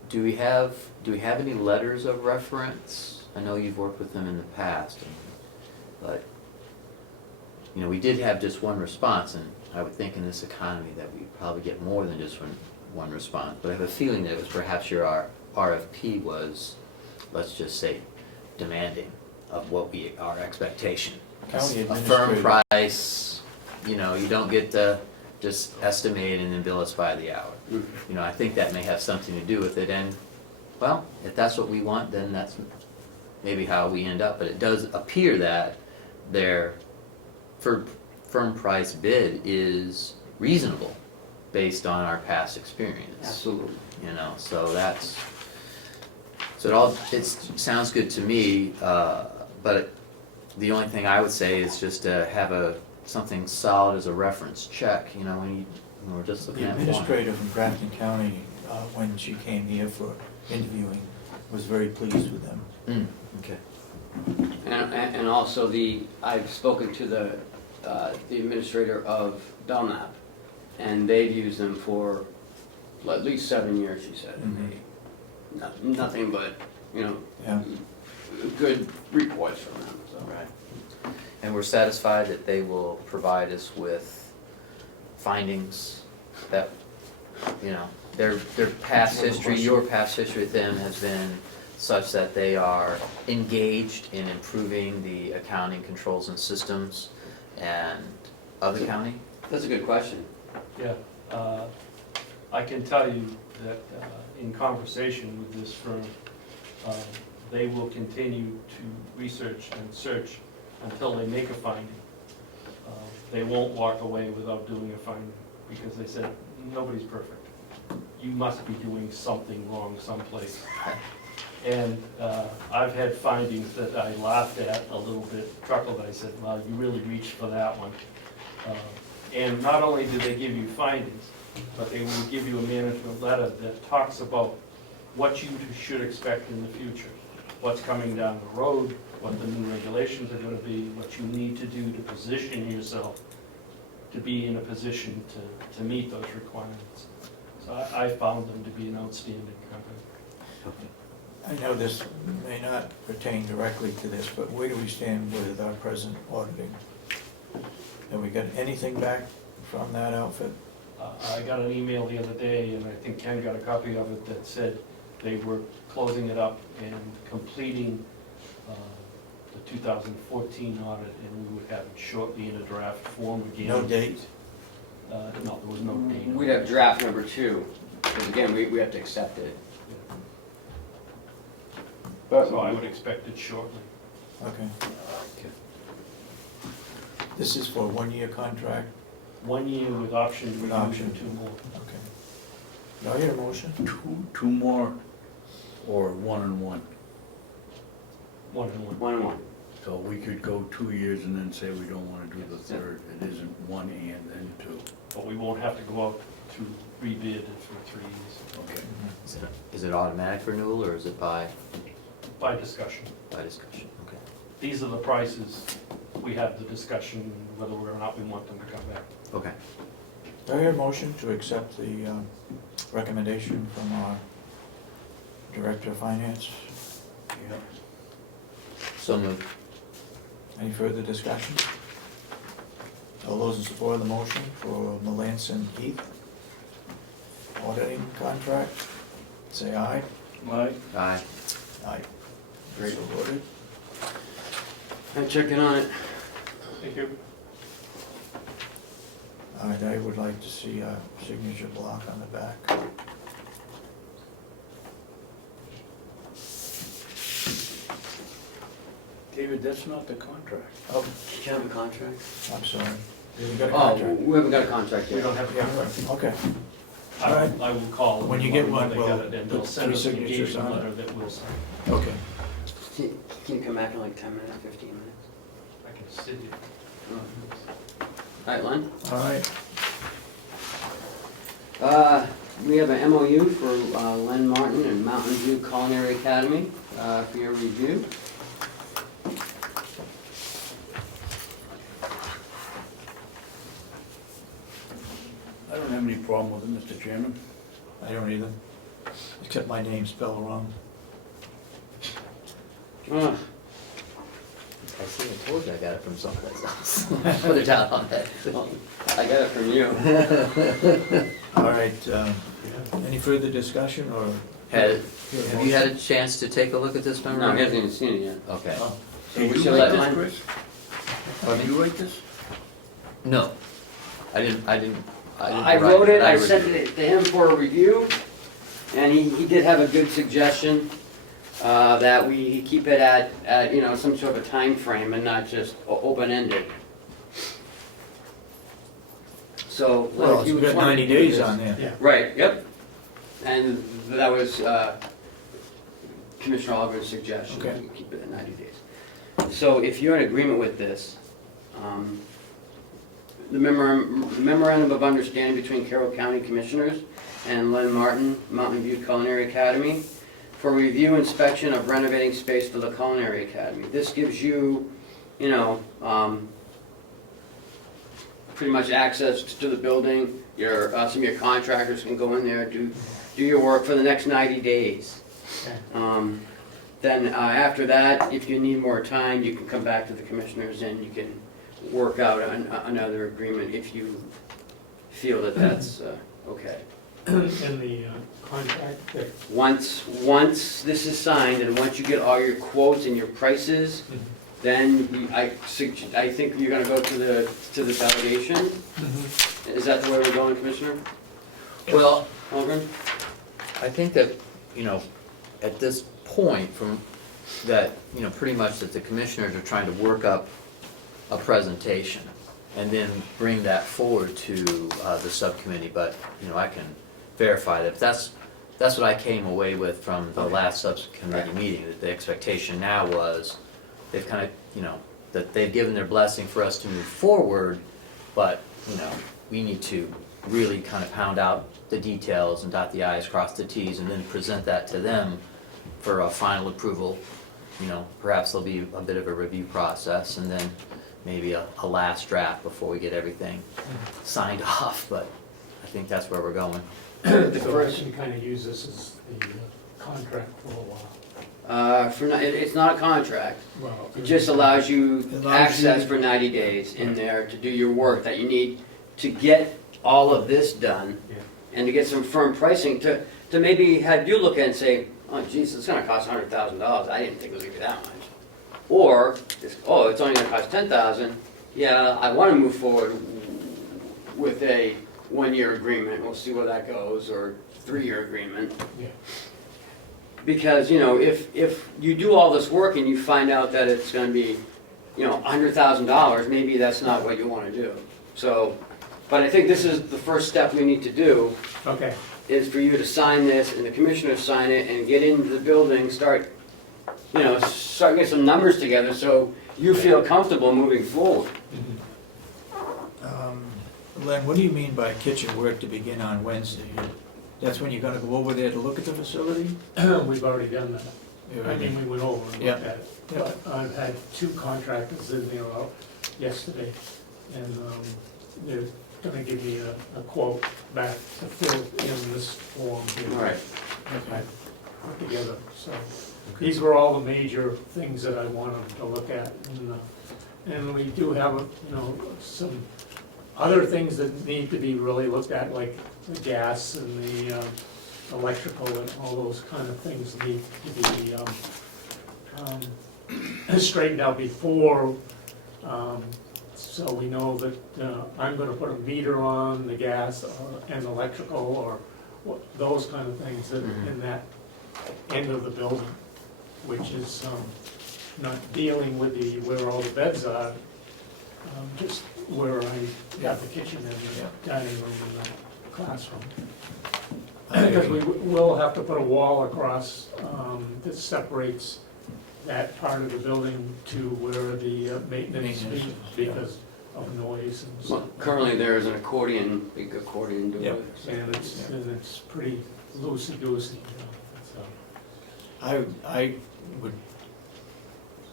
do we have any letters of reference? I know you've worked with them in the past, but, you know, we did have just one response, and I would think in this economy that we'd probably get more than just one response, but I have a feeling that it was perhaps your RFP was, let's just say, demanding of what our expectation. County A firm administrator. price, you know, you don't get to just estimate and then bill us by the hour. You know, I think that may have something to do with it, and, well, if that's what we want, then that's maybe how we end up, but it does appear that their firm price bid is reasonable based on our past experience. Absolutely. You know, so that's, it sounds good to me, but the only thing I would say is just to have something solid as a reference check, you know, when we're just looking The at one. administrator from Grafton County, when she came here for interviewing, was very pleased with them. Okay. And also I've spoken to the administrator of Belknap, and they've used them for at least 7 years, she said. Mhm. Nothing but, you know, Yeah. good reports from them, so. Right. And we're satisfied that they will provide us with findings that, you know, their past history, your past history with them has been such that they are engaged in improving the accounting controls and systems of the county? That's a good question. Yeah, I can tell you that in conversation with this firm, they will continue to research and search until they make a finding. They won't walk away without doing a finding, because they said, nobody's perfect. You must be doing something wrong someplace. And I've had findings that I laughed at a little bit, chuckled, I said, well, you really reached for that one. And not only do they give you findings, but they will give you a management letter that talks about what you should expect in the future, what's coming down the road, what the new regulations are going to be, what you need to do to position yourself to be in a position to meet those requirements. So I found them to be an outstanding company. I know this may not pertain directly to this, but where do we stand with our present auditing? Have we got anything back from that outfit? I got an email the other day, and I think Ken got a copy of it, that said they were closing it up and completing the 2014 audit, and we would have it shortly in a draft form again. No date? No, there was no date. We'd have draft number 2, because again, we have to accept it. But So I would expect it shortly. Okay. This is for a one-year contract? 1 year with option to With renew option. for 2 more. Okay. Do I hear a motion? Two more, or 1 and 1? 1 and 1. 1 and 1. So we could go 2 years and then say we don't wanna do the third. It isn't 1 and then 2. But we won't have to go out to rebid it for 3 years Okay. Is it automatic renewal, or is it by by discussion. discussion? Okay. These are the prices. We have the discussion whether or not we want them to come back. Okay. Do I hear a motion to accept the recommendation from our Director of Finance? So moved. Any further discussion? All those in support of the motion for Melanson Heath auditing contract, say aye. Aye. Aye. Aye. Great. So voted. I checked in on it. Thank you. All right, I would like to see a signature block on the back. David, that's not the contract. Oh, Did you have a contract? I'm sorry. You got a Oh, contract? we haven't got a contract We yet. don't have a Yeah, contract. okay. I will- I will call them When you get when one, they we'll get it, and put they'll send 3 us an signatures engagement on it. letter that we'll sign. Okay. Can you come back in like 10 minutes, 15 minutes? I can sit here. All right, Len? All right. We have an MOU for Len Martin and Mountain View Culinary Academy for your review. I don't have any problem with it, Mr. Chairman. I don't either, except my name's spelled wrong. Ah, I see, I told you I got it from someplace else. Put it down on that. well, I got it from you. All right, any further discussion, or? Have you had a chance to take a look at this No, memorandum? he hasn't even seen it yet. Okay. Oh, So we Did should you let write this, mine. Chris? Pardon Did me? you write this? No, I didn't I write wrote it, but I reviewed sent it to him for a review, and he did have a good suggestion, that we keep it at, you know, some sort of a time frame and not just open-ended. So. well, if you you've got wanted 90 to do days this- on there. Yeah. Right, yep. And that was Commissioner Ahlgren's suggestion, Okay. to keep it at 90 days. So if you're in agreement with this, the memorandum of understanding between Carroll County Commissioners and Len Martin, Mountain View Culinary Academy, for review inspection of renovating space for the Culinary Academy. This gives you, you know, pretty much access to the building. Your, some of your contractors can go in there, do your work for the next 90 days. Then after that, if you need more time, you can come back to the commissioners and you can work out another agreement if you feel that that's okay. And the contract that, Once this is signed and once you get all your quotes and your prices, then I think you're gonna go to the delegation. Is that the way we're going, Commissioner Well, Ahlgren? I think that, you know, at this point, from that, you know, pretty much that the commissioners are trying to work up a presentation and then bring that forward to the subcommittee, but, you know, I can verify that. That's what I came away with from the last subcommittee meeting, that the expectation now was, they've kind of, you know, that they've given their blessing for us to move forward, but, you know, we need to really kind of pound out the details and dot the i's, cross the t's, and then present that to them for a final approval. You know, perhaps there'll be a bit of a review process, and then maybe a last draft before we get everything signed off, but I think that's where we're going. the first, you kind of use this as the contract for a while. It's not a contract. Well, It just allows you Allows access you- for 90 days in there to do your work that you need to get all of this done Yeah. and to get some firm pricing to maybe have you look at it and say, oh geez, it's gonna cost $100,000. I didn't think it was gonna be that much. Or, oh, it's only gonna cost $10,000. Yeah, I wanna move forward with a 1-year agreement. We'll see where that goes, or 3-year agreement. Yeah. Because, you know, if you do all this work and you find out that it's gonna be, you know, $100,000, maybe that's not what you wanna do. So, but I think this is the first step we need to do, Okay, is for you to sign this and the commissioners sign it and get into the building, start getting some numbers together so you feel comfortable moving forward. Len, what do you mean by kitchen work to begin on Wednesday? That's when you're gonna go over there to look at the facility? we've already done that. I mean, we went over and Yeah. looked at it. Yeah. But I've had 2 contractors in there out yesterday, and they're gonna give me a quote back to fill in this form here. All right. I put together, so. These were all the major things that I wanted to look at, and we do have, you know, some other things that need to be really looked at, like the gas and the electrical and all those kind of things need to be straightened out before, so we know that I'm gonna put a meter on the gas and electrical, or those kind of things that in that end of the building, which is not dealing with where all the beds are, just where I got the kitchen and the dining room and the classroom. Because we will have to put a wall across that separates that part of the building to where the maintenance is, because of noise and Well, stuff. currently there is an big accordion door. Yep. And it's pretty loosey-goosey, you know, so. I would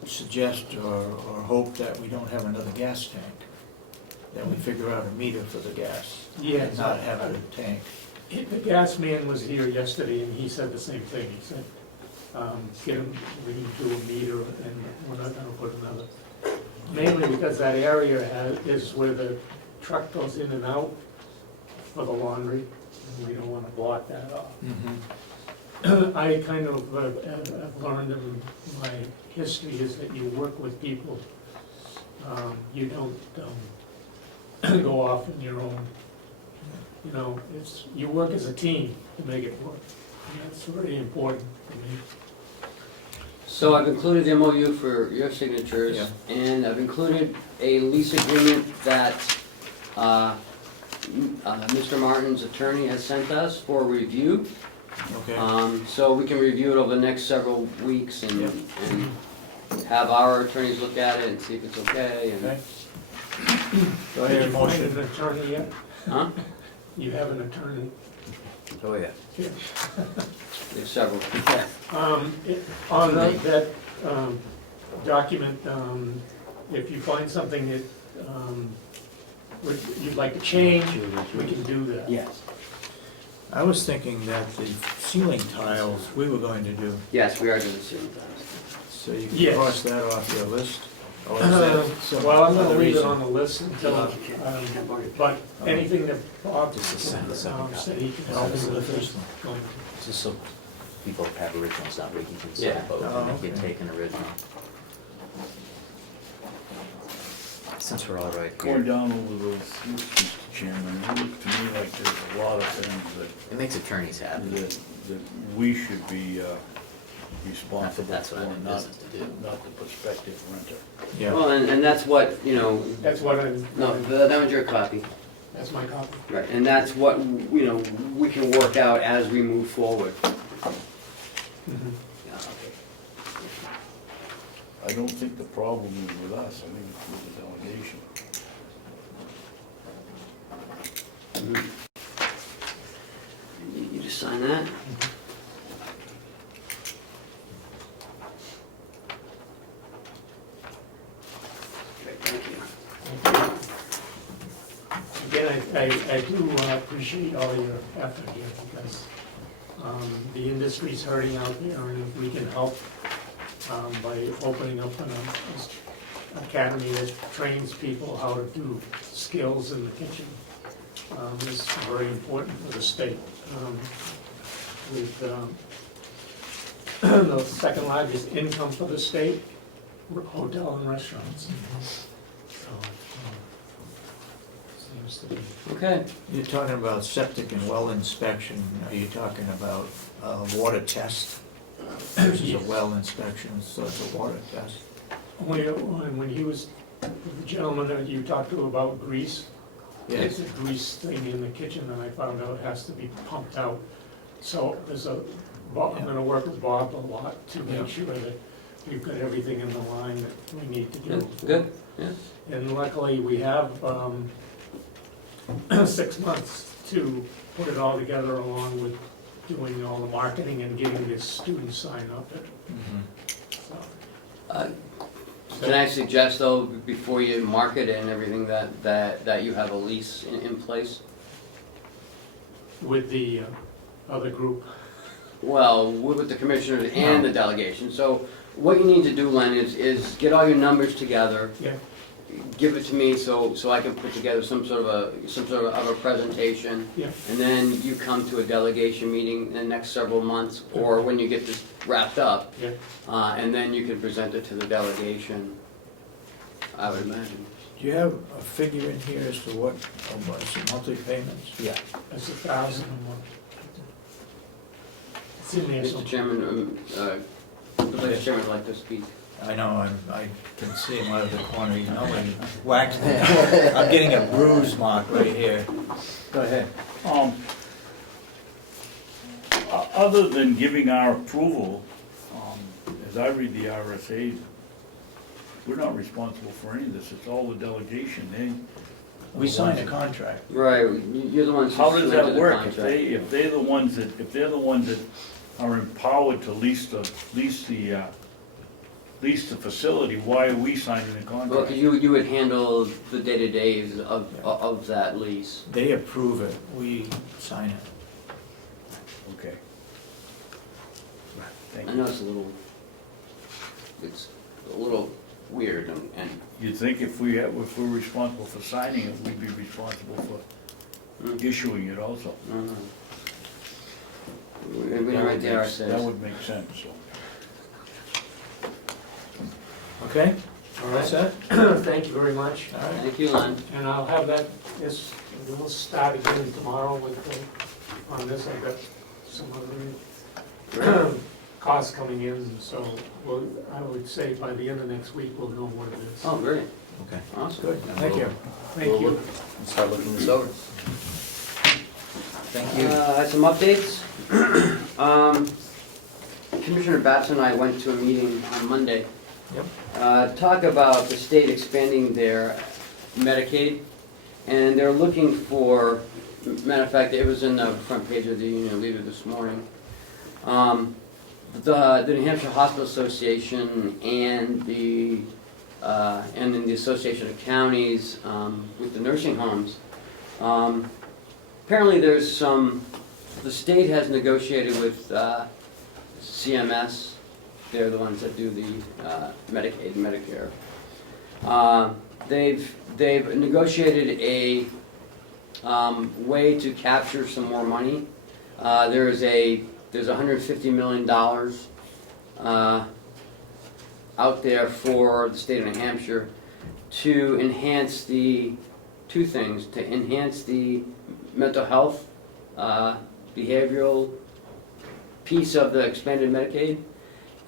suggest or hope that we don't have another gas tank. then we figure out a meter for the gas. Yeah, And not have a tank. The gas man was here yesterday and he said the same thing. He said, get him, we can do a meter and we're not gonna put another. Mainly because that area is where the truck goes in and out for the laundry, and we don't wanna block that off. I kind of have learned in my history is that you work with people. You don't go off on your own. You know, you work as a team to make it work. And that's very important for me. So I've included the MOU for your signatures, Yeah. and I've included a lease agreement that Mr. Martin's attorney has sent us for review. Okay, So we can review it over the next several weeks Yeah. and have our attorneys look at it and see if it's okay. And, okay. Do I hear a Did you find motion? an attorney yet? huh? You have an attorney? Oh, yeah. There's several. On that document, if you find something that you'd like to change, we can do that. Yes. I was thinking that the ceiling tiles, we were going to do, Yes, we are doing the ceiling tiles. so you can Yes. cross that off your list? Or is that some Well, I'm gonna other leave it reason? on the list until, but anything that Bob Just to send the second copy. said he can Oh, help this me is the with first this. one. Just so people have originals, not Ricky can Yeah. send both, Oh, and they can okay. take an original. Since we're all right Going here, down over those, Mr. Chairman, it looks to me like there's a lot of things it makes attorneys happy. that we should be responsible That's for, what I'm in not, business to do. not the prospective renter. Yeah, Well, and that's what, you know, That's what I'm, no, that was your copy. that's my copy. Right, and that's what, you know, we can work out as we move forward. Mhm. I don't think the problem is with us, I think it's with the delegation. You just sign that? Great, thank you. Again, I do appreciate all your effort here because the industry's hurting out there and if we can help by opening up an academy that trains people how to do skills in the kitchen is very important for the state. With the second largest income for the state, hotel and restaurants. So, seems to be. Okay, you're talking about septic and well inspection, are you talking about a water test versus a well inspection, so it's a water test? When he was, the gentleman that you talked to about grease, Yes, there's a grease thing in the kitchen and I found out it has to be pumped out. So I'm gonna work with Bob a lot to Yeah. make sure that we've got everything in the line that we need to do. good, yeah. And luckily, we have 6 months to put it all together along with doing all the marketing and getting the students signed up. So, Can I suggest though, before you market it and everything, that you have a lease in place? with the other group, Well, with the commissioners and the delegation. So what you need to do, Len, is get all your numbers together, yeah, give it to me so I can put together some sort of a presentation. yeah, And then you come to a delegation meeting in the next several months, or when you get this wrapped up, yeah. and then you can present it to the delegation, I would imagine. do you have a figure in here as to what some monthly payments? Yeah. That's 1,000 a month. It's in there Mr. somewhere. Chairman, the Vice Chairman would like to speak. I know, I can see him out of the corner, you know, when he whacks me. I'm getting a bruise mark right here. Go ahead. Other than giving our approval, as I read the RSA's, we're not responsible for any of this, it's all the delegation, We signed a contract. Right, you're the ones who How does selected that the work? contract. If they're the ones that are empowered to lease the lease the facility, why are we signing the Well, contract? 'cause you would handle the day-to-days of that lease. They approve it, we sign it. Okay. Thank I you. know it's a little weird and You'd think if we're responsible for signing it, we'd be responsible for issuing it also. we don't write the That RSAs. would make sense, so. Okay? All right, thank you very much. All right. Thank you, Len. And I'll have that, we'll start again tomorrow with, on this, I've got some other costs coming in, so I would say by the end of next week, we'll know what it is. Oh, great. Okay. Awesome. Good, thank you. Thank you. Let's start looking this over. Thank you. I have some updates. Commissioner Babson and I went to a meeting on Monday. Yep. Talk about the state expanding their Medicaid, and they're looking for, matter of fact, it was in the front page of the Union Leader this morning. The New Hampshire Hospital Association and then the Association of Counties with the nursing homes. Apparently there's the state has negotiated with CMS, they're the ones that do the Medicaid and Medicare. They've negotiated a way to capture some more money. There's $150 million out there for the state of New Hampshire to enhance two things, to enhance the mental health, behavioral piece of the expanded Medicaid,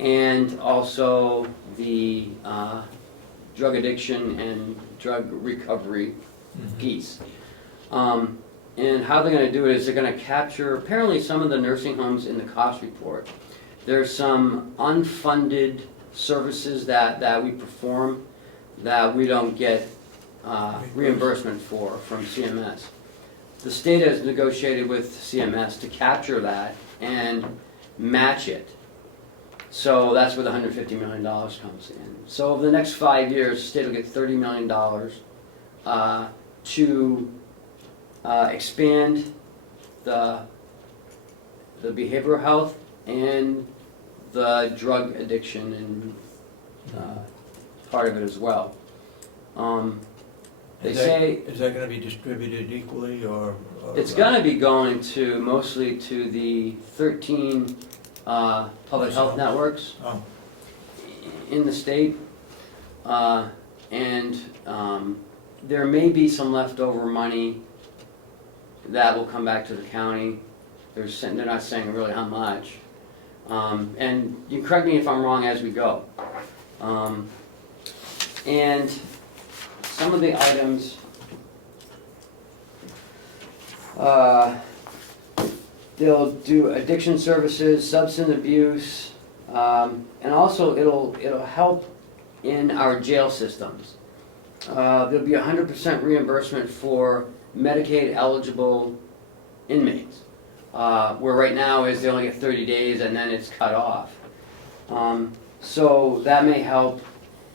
and also the drug addiction and drug recovery piece. And how they're going to do it is they're going to capture apparently some of the nursing homes in the cost report. There's some unfunded services that we perform that we don't get reimbursement for from CMS. The state has negotiated with CMS to capture that and match it. So that's where the $150 million comes in. So over the next 5 years, the state will get $30 million to expand the behavioral health and the drug addiction and part of it as well. They say Is that gonna be distributed equally, or? it's gonna be going to mostly to the 13 public health networks Oh, in the state. And there may be some leftover money that will come back to the county. They're not saying really how much. And you can correct me if I'm wrong as we go. And some of the items, they'll do addiction services, substance abuse, and also it'll help in our jail systems. There'll be 100% reimbursement for Medicaid eligible inmates, where right now is they only get 30 days and then it's cut off. So that may help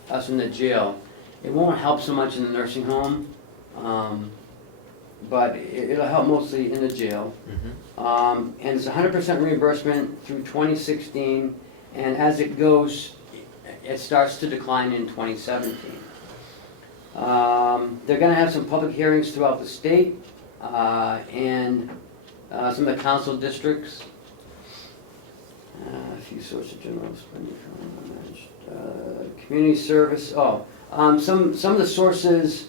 us in the jail. It won't help so much in the nursing home, but it'll help mostly in the jail. And it's 100% reimbursement through 2016, and as it goes, it starts to decline in 2017. They're going to have some public hearings throughout the state and some of the council districts. A few sources of general spending, community service. Some of the sources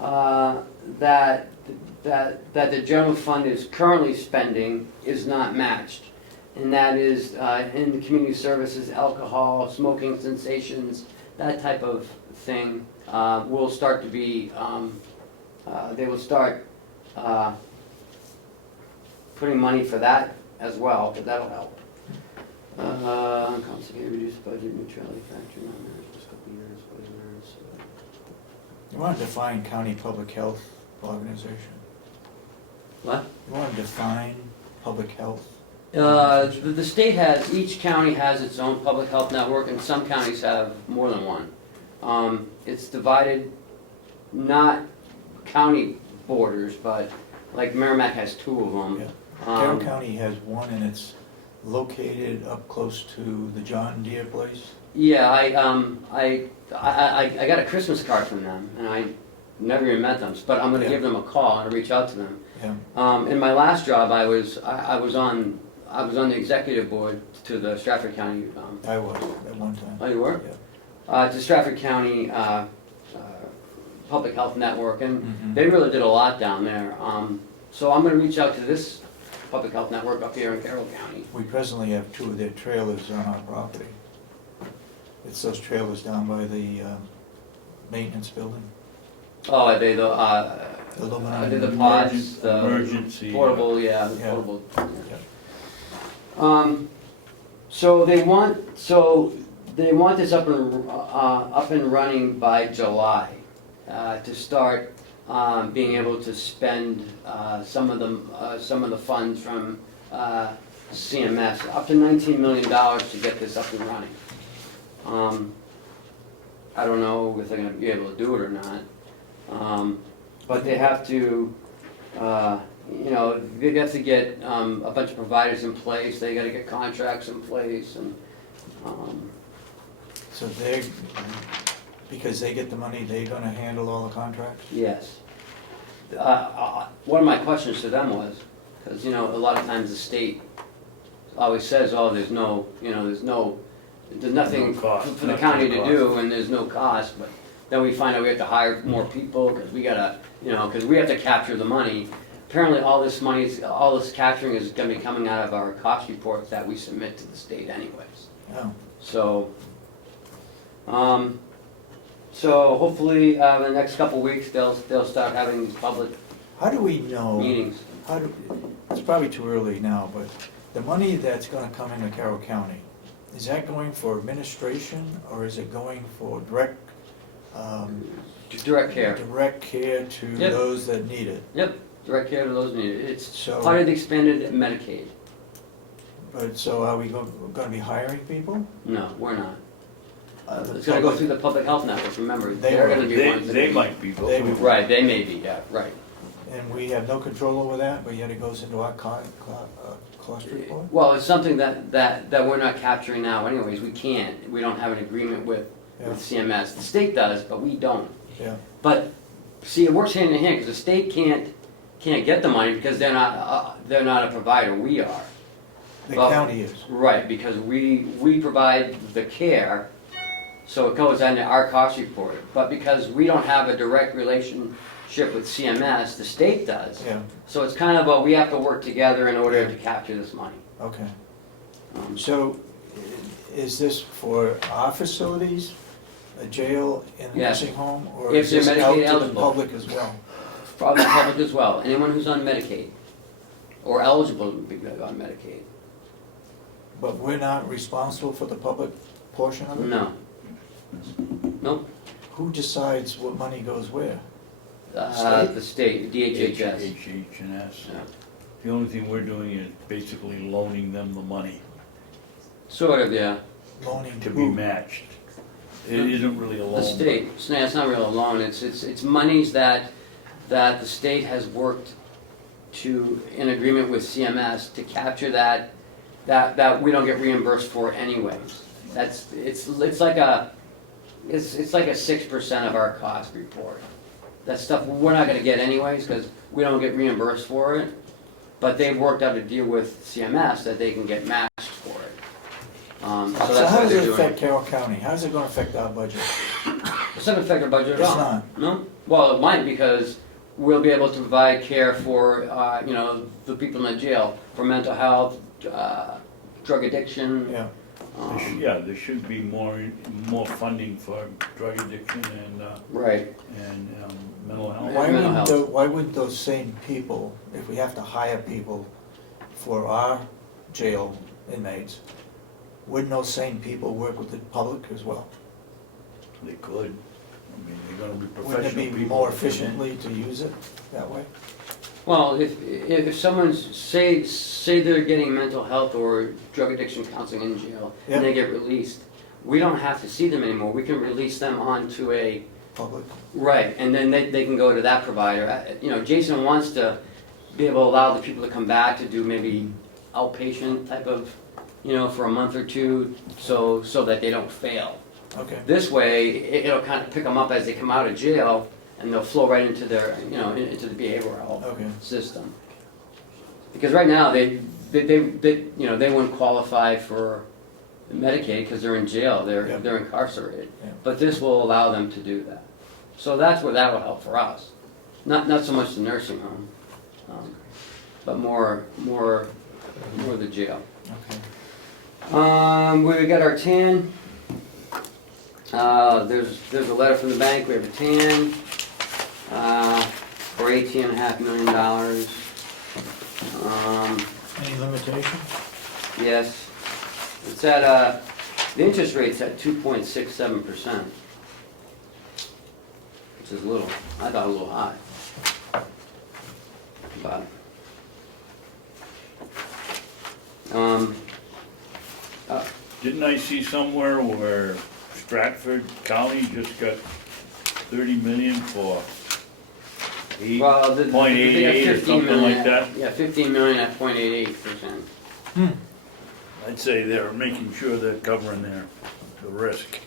that the general fund is currently spending is not matched, and that is in the community services, alcohol, smoking cessations, that type of thing will start to be. They will start putting money for that as well, but that'll help. Constantly reduce budget neutrality factor, not managed this couple years, you wanna define county public health organization? What? You wanna define public health The state has, each county has its own public health network, and some counties have more than one. It's divided, not county borders, but like Merrimack has two of them. Carroll County has one, and it's located up close to the John Deere place. Yeah, I got a Christmas card from them, and I never even met them, but I'm gonna give them a call and reach out to them. Yeah. In my last job, I was on the executive board to the Stratford County, I was at one time. oh, you were? To Stratford County, Public Health Network, and Mhm. they really did a lot down there. So I'm gonna reach out to this Public Health Network up here in Carroll County. We presently have two of their trailers on our property. It's those trailers down by the maintenance building. Oh, are they the, Aluminum. are they the pods, the Emergency. portable, yeah, the Yeah. portable. Yeah. So they want this up and running by July, to start, being able to spend, some of the funds from, CMS, up to $19 million to get this up and running. I don't know if they're gonna be able to do it or not. But they have to, they have to get, a bunch of providers in place, they gotta get contracts in place, and, So they're, because they get the money, they're gonna handle all the contracts? yes. One of my questions to them was, because, a lot of times the state always says, oh, there's nothing No cost, for the nothing county to cost. do, and there's no cost, but then we find out we have to hire more people, because we gotta, because we have to capture the money. Apparently, all this capturing is gonna be coming out of our cost reports that we submit to the state anyways. Oh, So hopefully, in the next couple weeks, they'll start having these public how do we know? meetings. It's probably too early now, but the money that's gonna come into Carroll County, is that going for administration, or is it going for direct Direct care. direct care to Yep. those that need it? Yep, direct care to those needed. It's So, part of the expanded Medicaid. but so are we gonna be hiring people? No, we're not. The It's gonna go public- through the public health network, remember, They they're will. gonna be They, ones that. they might be, but They we will. Right, they may be, yeah, right. And we have no control over that, but yet it goes into our cost report? Well, it's something that we're not capturing now anyways, we can't. We don't have an agreement with CMS. The state does, but we don't. Yeah, But, see, it works hand in hand, because the state can't get the money because they're not a provider, we are. the Well, county is. Right, because we provide the care, so it goes into our cost report. But because we don't have a direct relationship with CMS, the state does. Yeah, So it's kind of we have to work together in order to capture this money. okay. Um, So is this for our facilities, a jail and a Yes. nursing home? Or If is they're this Medicaid out to the eligible. public as well? Probably public as well, anyone who's on Medicaid, or eligible to be on Medicaid. But we're not responsible for the public portion of it? No. Nope, Who decides what money goes where? the state, DHHS. HH&S. Yeah. The only thing we're doing is basically loaning them the money Sort of, yeah. Loaning to to be who? matched. It isn't really a loan. The state, it's not really a loan, it's monies that the state has worked to, in agreement with CMS, to capture that we don't get reimbursed for anyways. It's like a 6% of our cost report. That stuff we're not gonna get anyways, because we don't get reimbursed for it, but they've worked out a deal with CMS that they can get matched for it. So So that's how what does they're it doing. affect Carroll County? How is it gonna affect our budget? It's not gonna affect our budget at It's all. not. No? Well, it might, because we'll be able to provide care for, the people in the jail, for mental health, drug addiction. Yeah, There should be more funding for drug addiction and Right. mental health. Mental health. why wouldn't those same people, if we have to hire people for our jail inmates, wouldn't those same people work with the public as well? They could. I mean, they're gonna be Wouldn't professional it people. be more efficiently to use it that way? Well, if someone's, say they're getting mental health or drug addiction counseling in jail, and they get released, we don't have to see them anymore, we can release them onto a, Public. right, and then they can go to that provider. You know, Jason wants to be able to allow the people to come back to do maybe outpatient type of, you know, for a month or two, so that they don't fail. Okay. This way, it'll kind of pick them up as they come out of jail, and they'll flow right into their, you know, into the behavioral health Okay. system. Because right now, they you know, they wouldn't qualify for Medicaid because they're in jail, they're incarcerated. Yeah. But this will allow them to do that. So that's where that will help for us. Not so much the nursing home, but more the jail. Okay. We got our TAN. There's a letter from the bank, we have a TAN, for $18.5 million. Any limitation? Yes, it's at, the interest rate's at 2.67%, which is I thought a little high. But, Didn't I see somewhere where Stratford County just got 30 million for well, they got 8.88 or 15 something million like that? Yeah, 15 million at 0.88%. I'd say they're making sure they're covering the risk.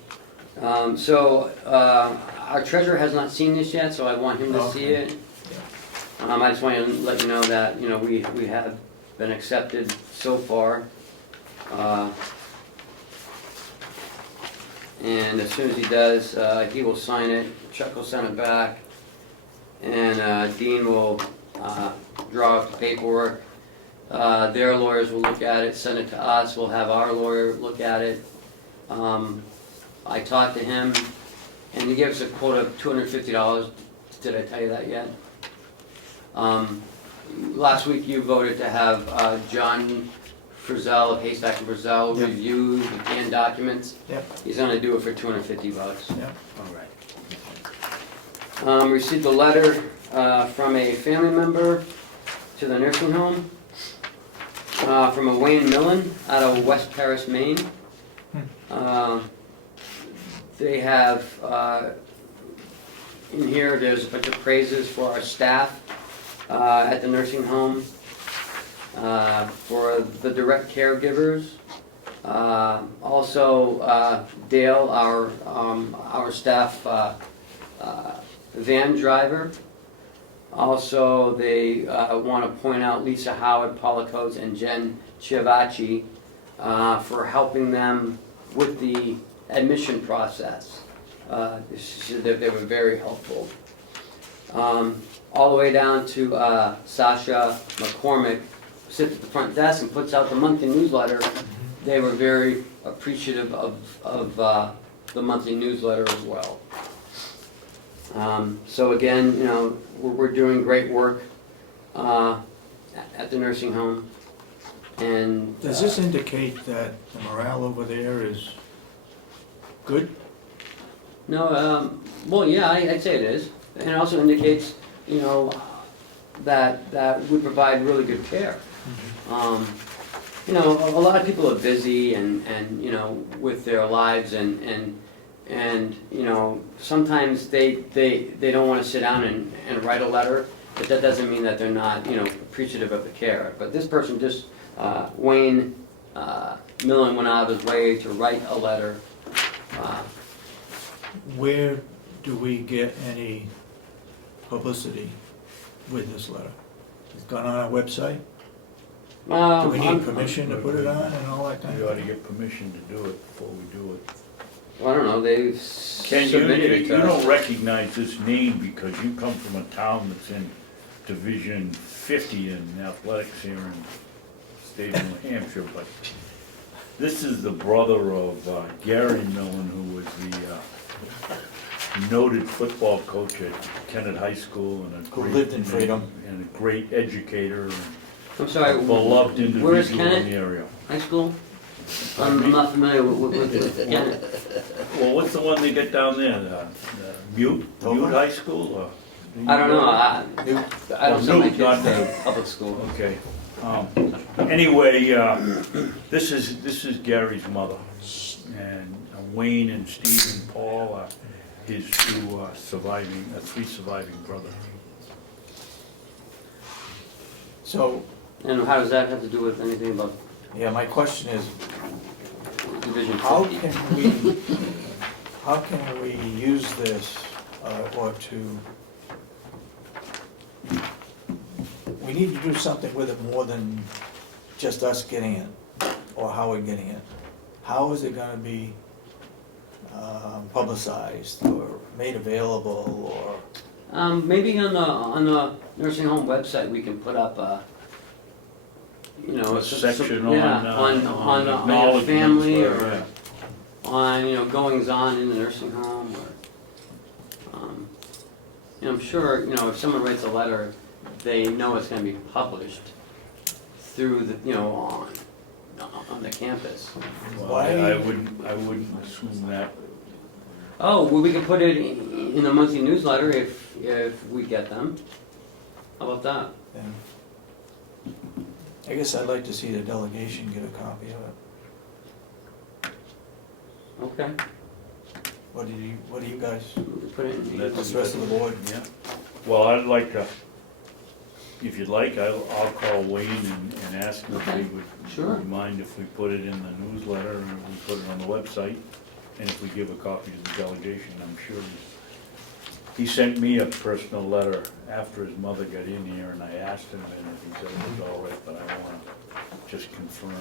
So, our treasurer has not seen this yet, so I want him to see it. I just want to let you know that, you know, we have been accepted so far. And as soon as he does, he will sign it, Chuck will send it back, and Dean will draw up the paperwork. Their lawyers will look at it, send it to us, we'll have our lawyer look at it. I talked to him, and he gave us a quote of $250. Did I tell you that yet? Last week you voted to have John Frizzell of Haystack and Frizzell Yep. review the canned documents. Yep. He's gonna do it for $250. Yep. All right. Received a letter from a family member to the nursing home, from a Wayne Millen out of West Paris, Maine. They have, in here, there's a bunch of praises for our staff at the nursing home, for the direct caregivers. Also, Dale, our staff van driver. Also, they want to point out Lisa Howard, Paula Coates, and Jen Chiavacci for helping them with the admission process. They were very helpful. All the way down to Sasha McCormick, sits at the front desk and puts out the monthly newsletter. They were very appreciative of the monthly newsletter as well. So again, you know, we're doing great work at the nursing home. And Does this indicate that the morale over there is good? no, well, yeah, I'd say it is. And it also indicates, you know, that we provide really good care. You know, a lot of people are busy and you know, with their lives and you know, sometimes they don't want to sit down and write a letter, but that doesn't mean that they're not, you know, appreciative of the care. But this person just, Wayne Millen went out of his way to write a letter. Where do we get any publicity with this letter? It's gone on our website? Do we need permission to put it on and all that kind We of ought to thing? get permission to do it before we do it. Well, I don't know, they've Ken, submitted it you to us. don't recognize this name because you come from a town that's in Division 50 in athletics here in the state of New Hampshire, but this is the brother of Gary Millen, who was the noted football coach at Kennett High School and Who lived in Freedom. And a great educator and I'm sorry, beloved where is individual in Kennett the area. High School? I'm not familiar with Kennett. Well, what's the one they get down there? Mute Tova? High School or I don't know, I don't send my Newt, not kids to Newt. public school. Okay. Anyway, this is Gary's mother, and Wayne and Steve and Paul are his three surviving brothers. So, And how does that have to do with anything about yeah, my question is, Division 50? how can we use this, or to, we need to do something with it more than just us getting it, or Howard getting it. How is it gonna be publicized, or made available, or, Maybe on the nursing home website, we can put up you know, A section yeah, on your acknowledgements, family yeah. or on, you know, goings on in the nursing home or, you know, I'm sure, you know, if someone writes a letter, they know it's gonna be published through the, you know, on the campus. Well, Why- I wouldn't assume that. Oh, well, we could put it in the monthly newsletter if we get them. How about that? and I guess I'd like to see the delegation get a copy of it. Okay. What do you guys, We could put it in. what's the rest of the board? Yeah. Well, I'd like to, if you'd like, I'll call Wayne and ask him if he would Sure. mind if we put it in the newsletter and if we put it on the website, and if we give a copy to the delegation. I'm sure he sent me a personal letter after his mother got in here, and I asked him, and he said it was all right, but I wanna just confirm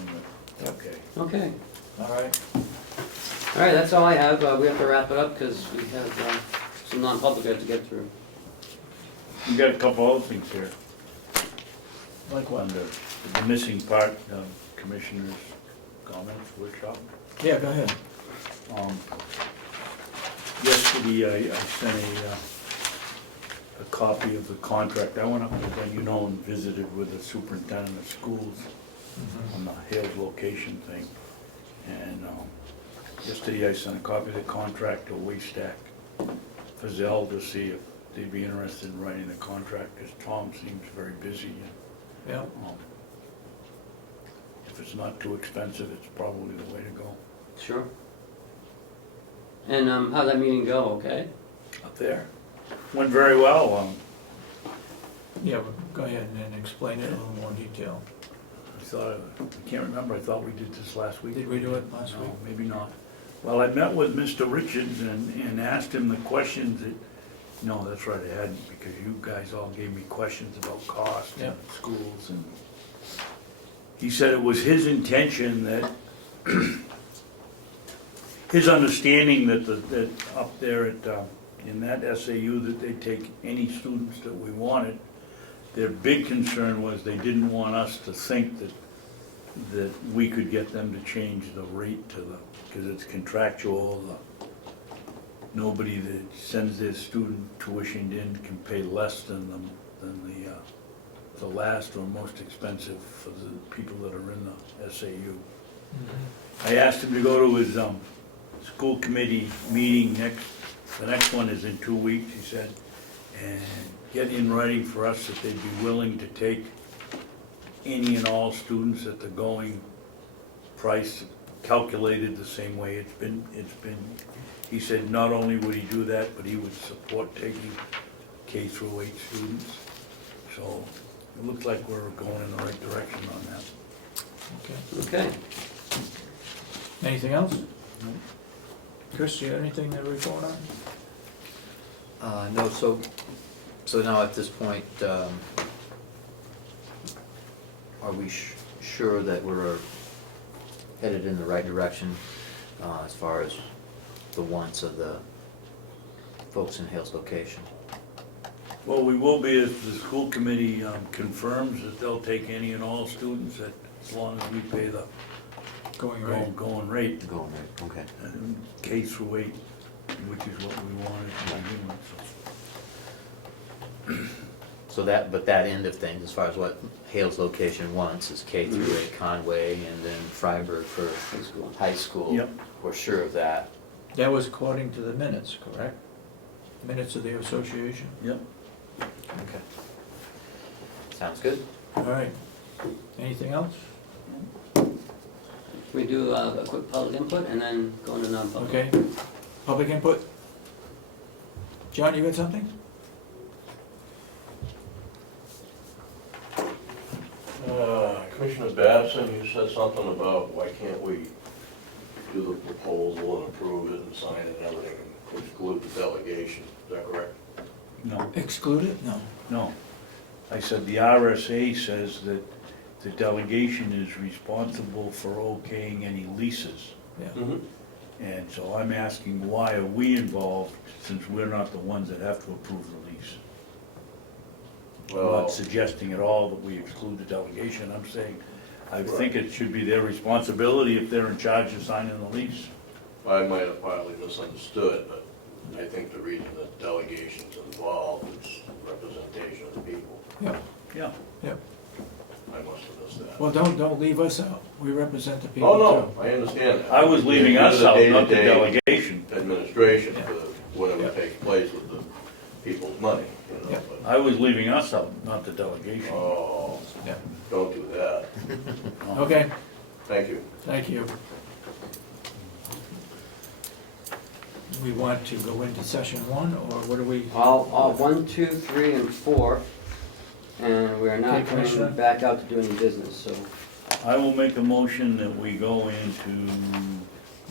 that, okay. Okay. All right, All right, that's all I have. We have to wrap it up because we have some non-public we have to get through. We got a couple other things here. like what? Under the missing part, commissioners' comments workshop. Yeah, go ahead. Yesterday, I sent a copy of the contract. I went up to Glen and visited with the superintendent of schools on the Hales location thing. And yesterday, I sent a copy of the contract to Waystack for Zell to see if they'd be interested in writing a contract, because Tom seems very busy. Yeah, If it's not too expensive, it's probably the way to go. Sure. And how'd that meeting go? Okay. Up there. Went very well. yeah, but go ahead and explain it in a little more detail. I can't remember, I thought we did this last week. Did we do it last week? No, maybe not. Well, I met with Mr. Richards and asked him the questions that, no, that's right, I hadn't, because you guys all gave me questions about cost and schools, and he said it was his intention that, his understanding that up there at, in that SAU, that they'd take any students that we wanted. Their big concern was they didn't want us to think that we could get them to change the rate to because it's contractual. Nobody that sends their student tuition in can pay less than the last or most expensive for the people that are in the SAU. I asked him to go to his school committee meeting the next one is in 2 weeks, he said, and get in writing for us that they'd be willing to take any and all students at the going price, calculated the same way it's been. He said not only would he do that, but he would support taking K through 8 students. So it looks like we're going in the right direction on that. Okay. Okay. Anything else? Chris, do you have anything to report on? No, so now at this point, are we sure that we're headed in the right direction as far as the wants of the folks in Hales location? Well, we will be if the school committee confirms that they'll take any and all students as long as we pay the Going right. going rate. The going rate, okay. And K through 8, which is what we wanted to begin with. So but that end of things, as far as what Hales location wants, is K through 8 Conway and then Freiburg for high school. Yep. We're sure of that. That was according to the minutes, correct? Minutes of the association? Yep. Okay. Sounds good. All right. Anything else? We do a quick public input and then go into non-public. Okay. Public input? John, you got something? Commissioner Babson, you said something about why can't we do the proposal and approve it and sign it and everything and exclude the delegation, is that correct? No, Exclude it? No. no. I said the RSA says that the delegation is responsible for okaying any leases. Mhm. And so I'm asking, why are we involved, since we're not the ones that have to approve the lease? I'm Well, not suggesting at all that we exclude the delegation, I'm saying, I think it should be their responsibility if they're in charge of signing the lease. I might have probably misunderstood, but I think the reason that delegation's involved is representation of the people. Yeah. Yeah. I must have missed that. Well, don't leave us out. We represent the people Oh, too. no, I understand that. I was leaving us out, not the delegation. Administration Yeah. for whatever Yeah. takes place with the people's money, you know, Yeah. but, I was leaving us out, not the delegation. oh, Yeah. don't do that. Okay, Thank you. thank you. We want to go into session one, or what do we? All 1, 2, 3, and 4, and we are not Okay, Commissioner. coming back out to do any business, so. I will make a motion that we go into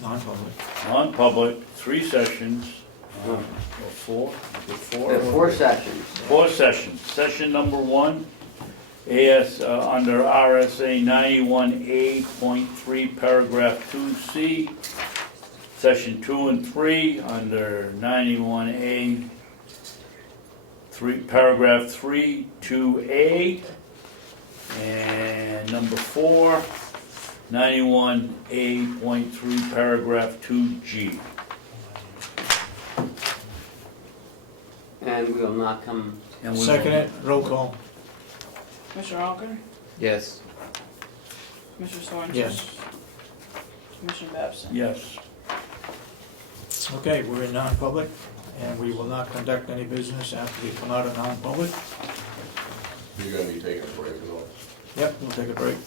Non-public. non-public, 3 sessions, or 4, is it 4? There are 4 sessions. 4 sessions. Session number 1, under RSA 91A.3, paragraph 2C. Session 2 and 3, under 91A, paragraph 3, 2A. And number 4, 91A.3, paragraph 2G. And we will not come, And we will- Second it, roll call. Commissioner Ahlgren? Yes. Commissioner Sorensen? Yes. Commissioner Babson? Yes. Okay, we're in non-public, and we will not conduct any business after we come out of non-public. You're gonna be taking a break, though. Yep, we'll take a break.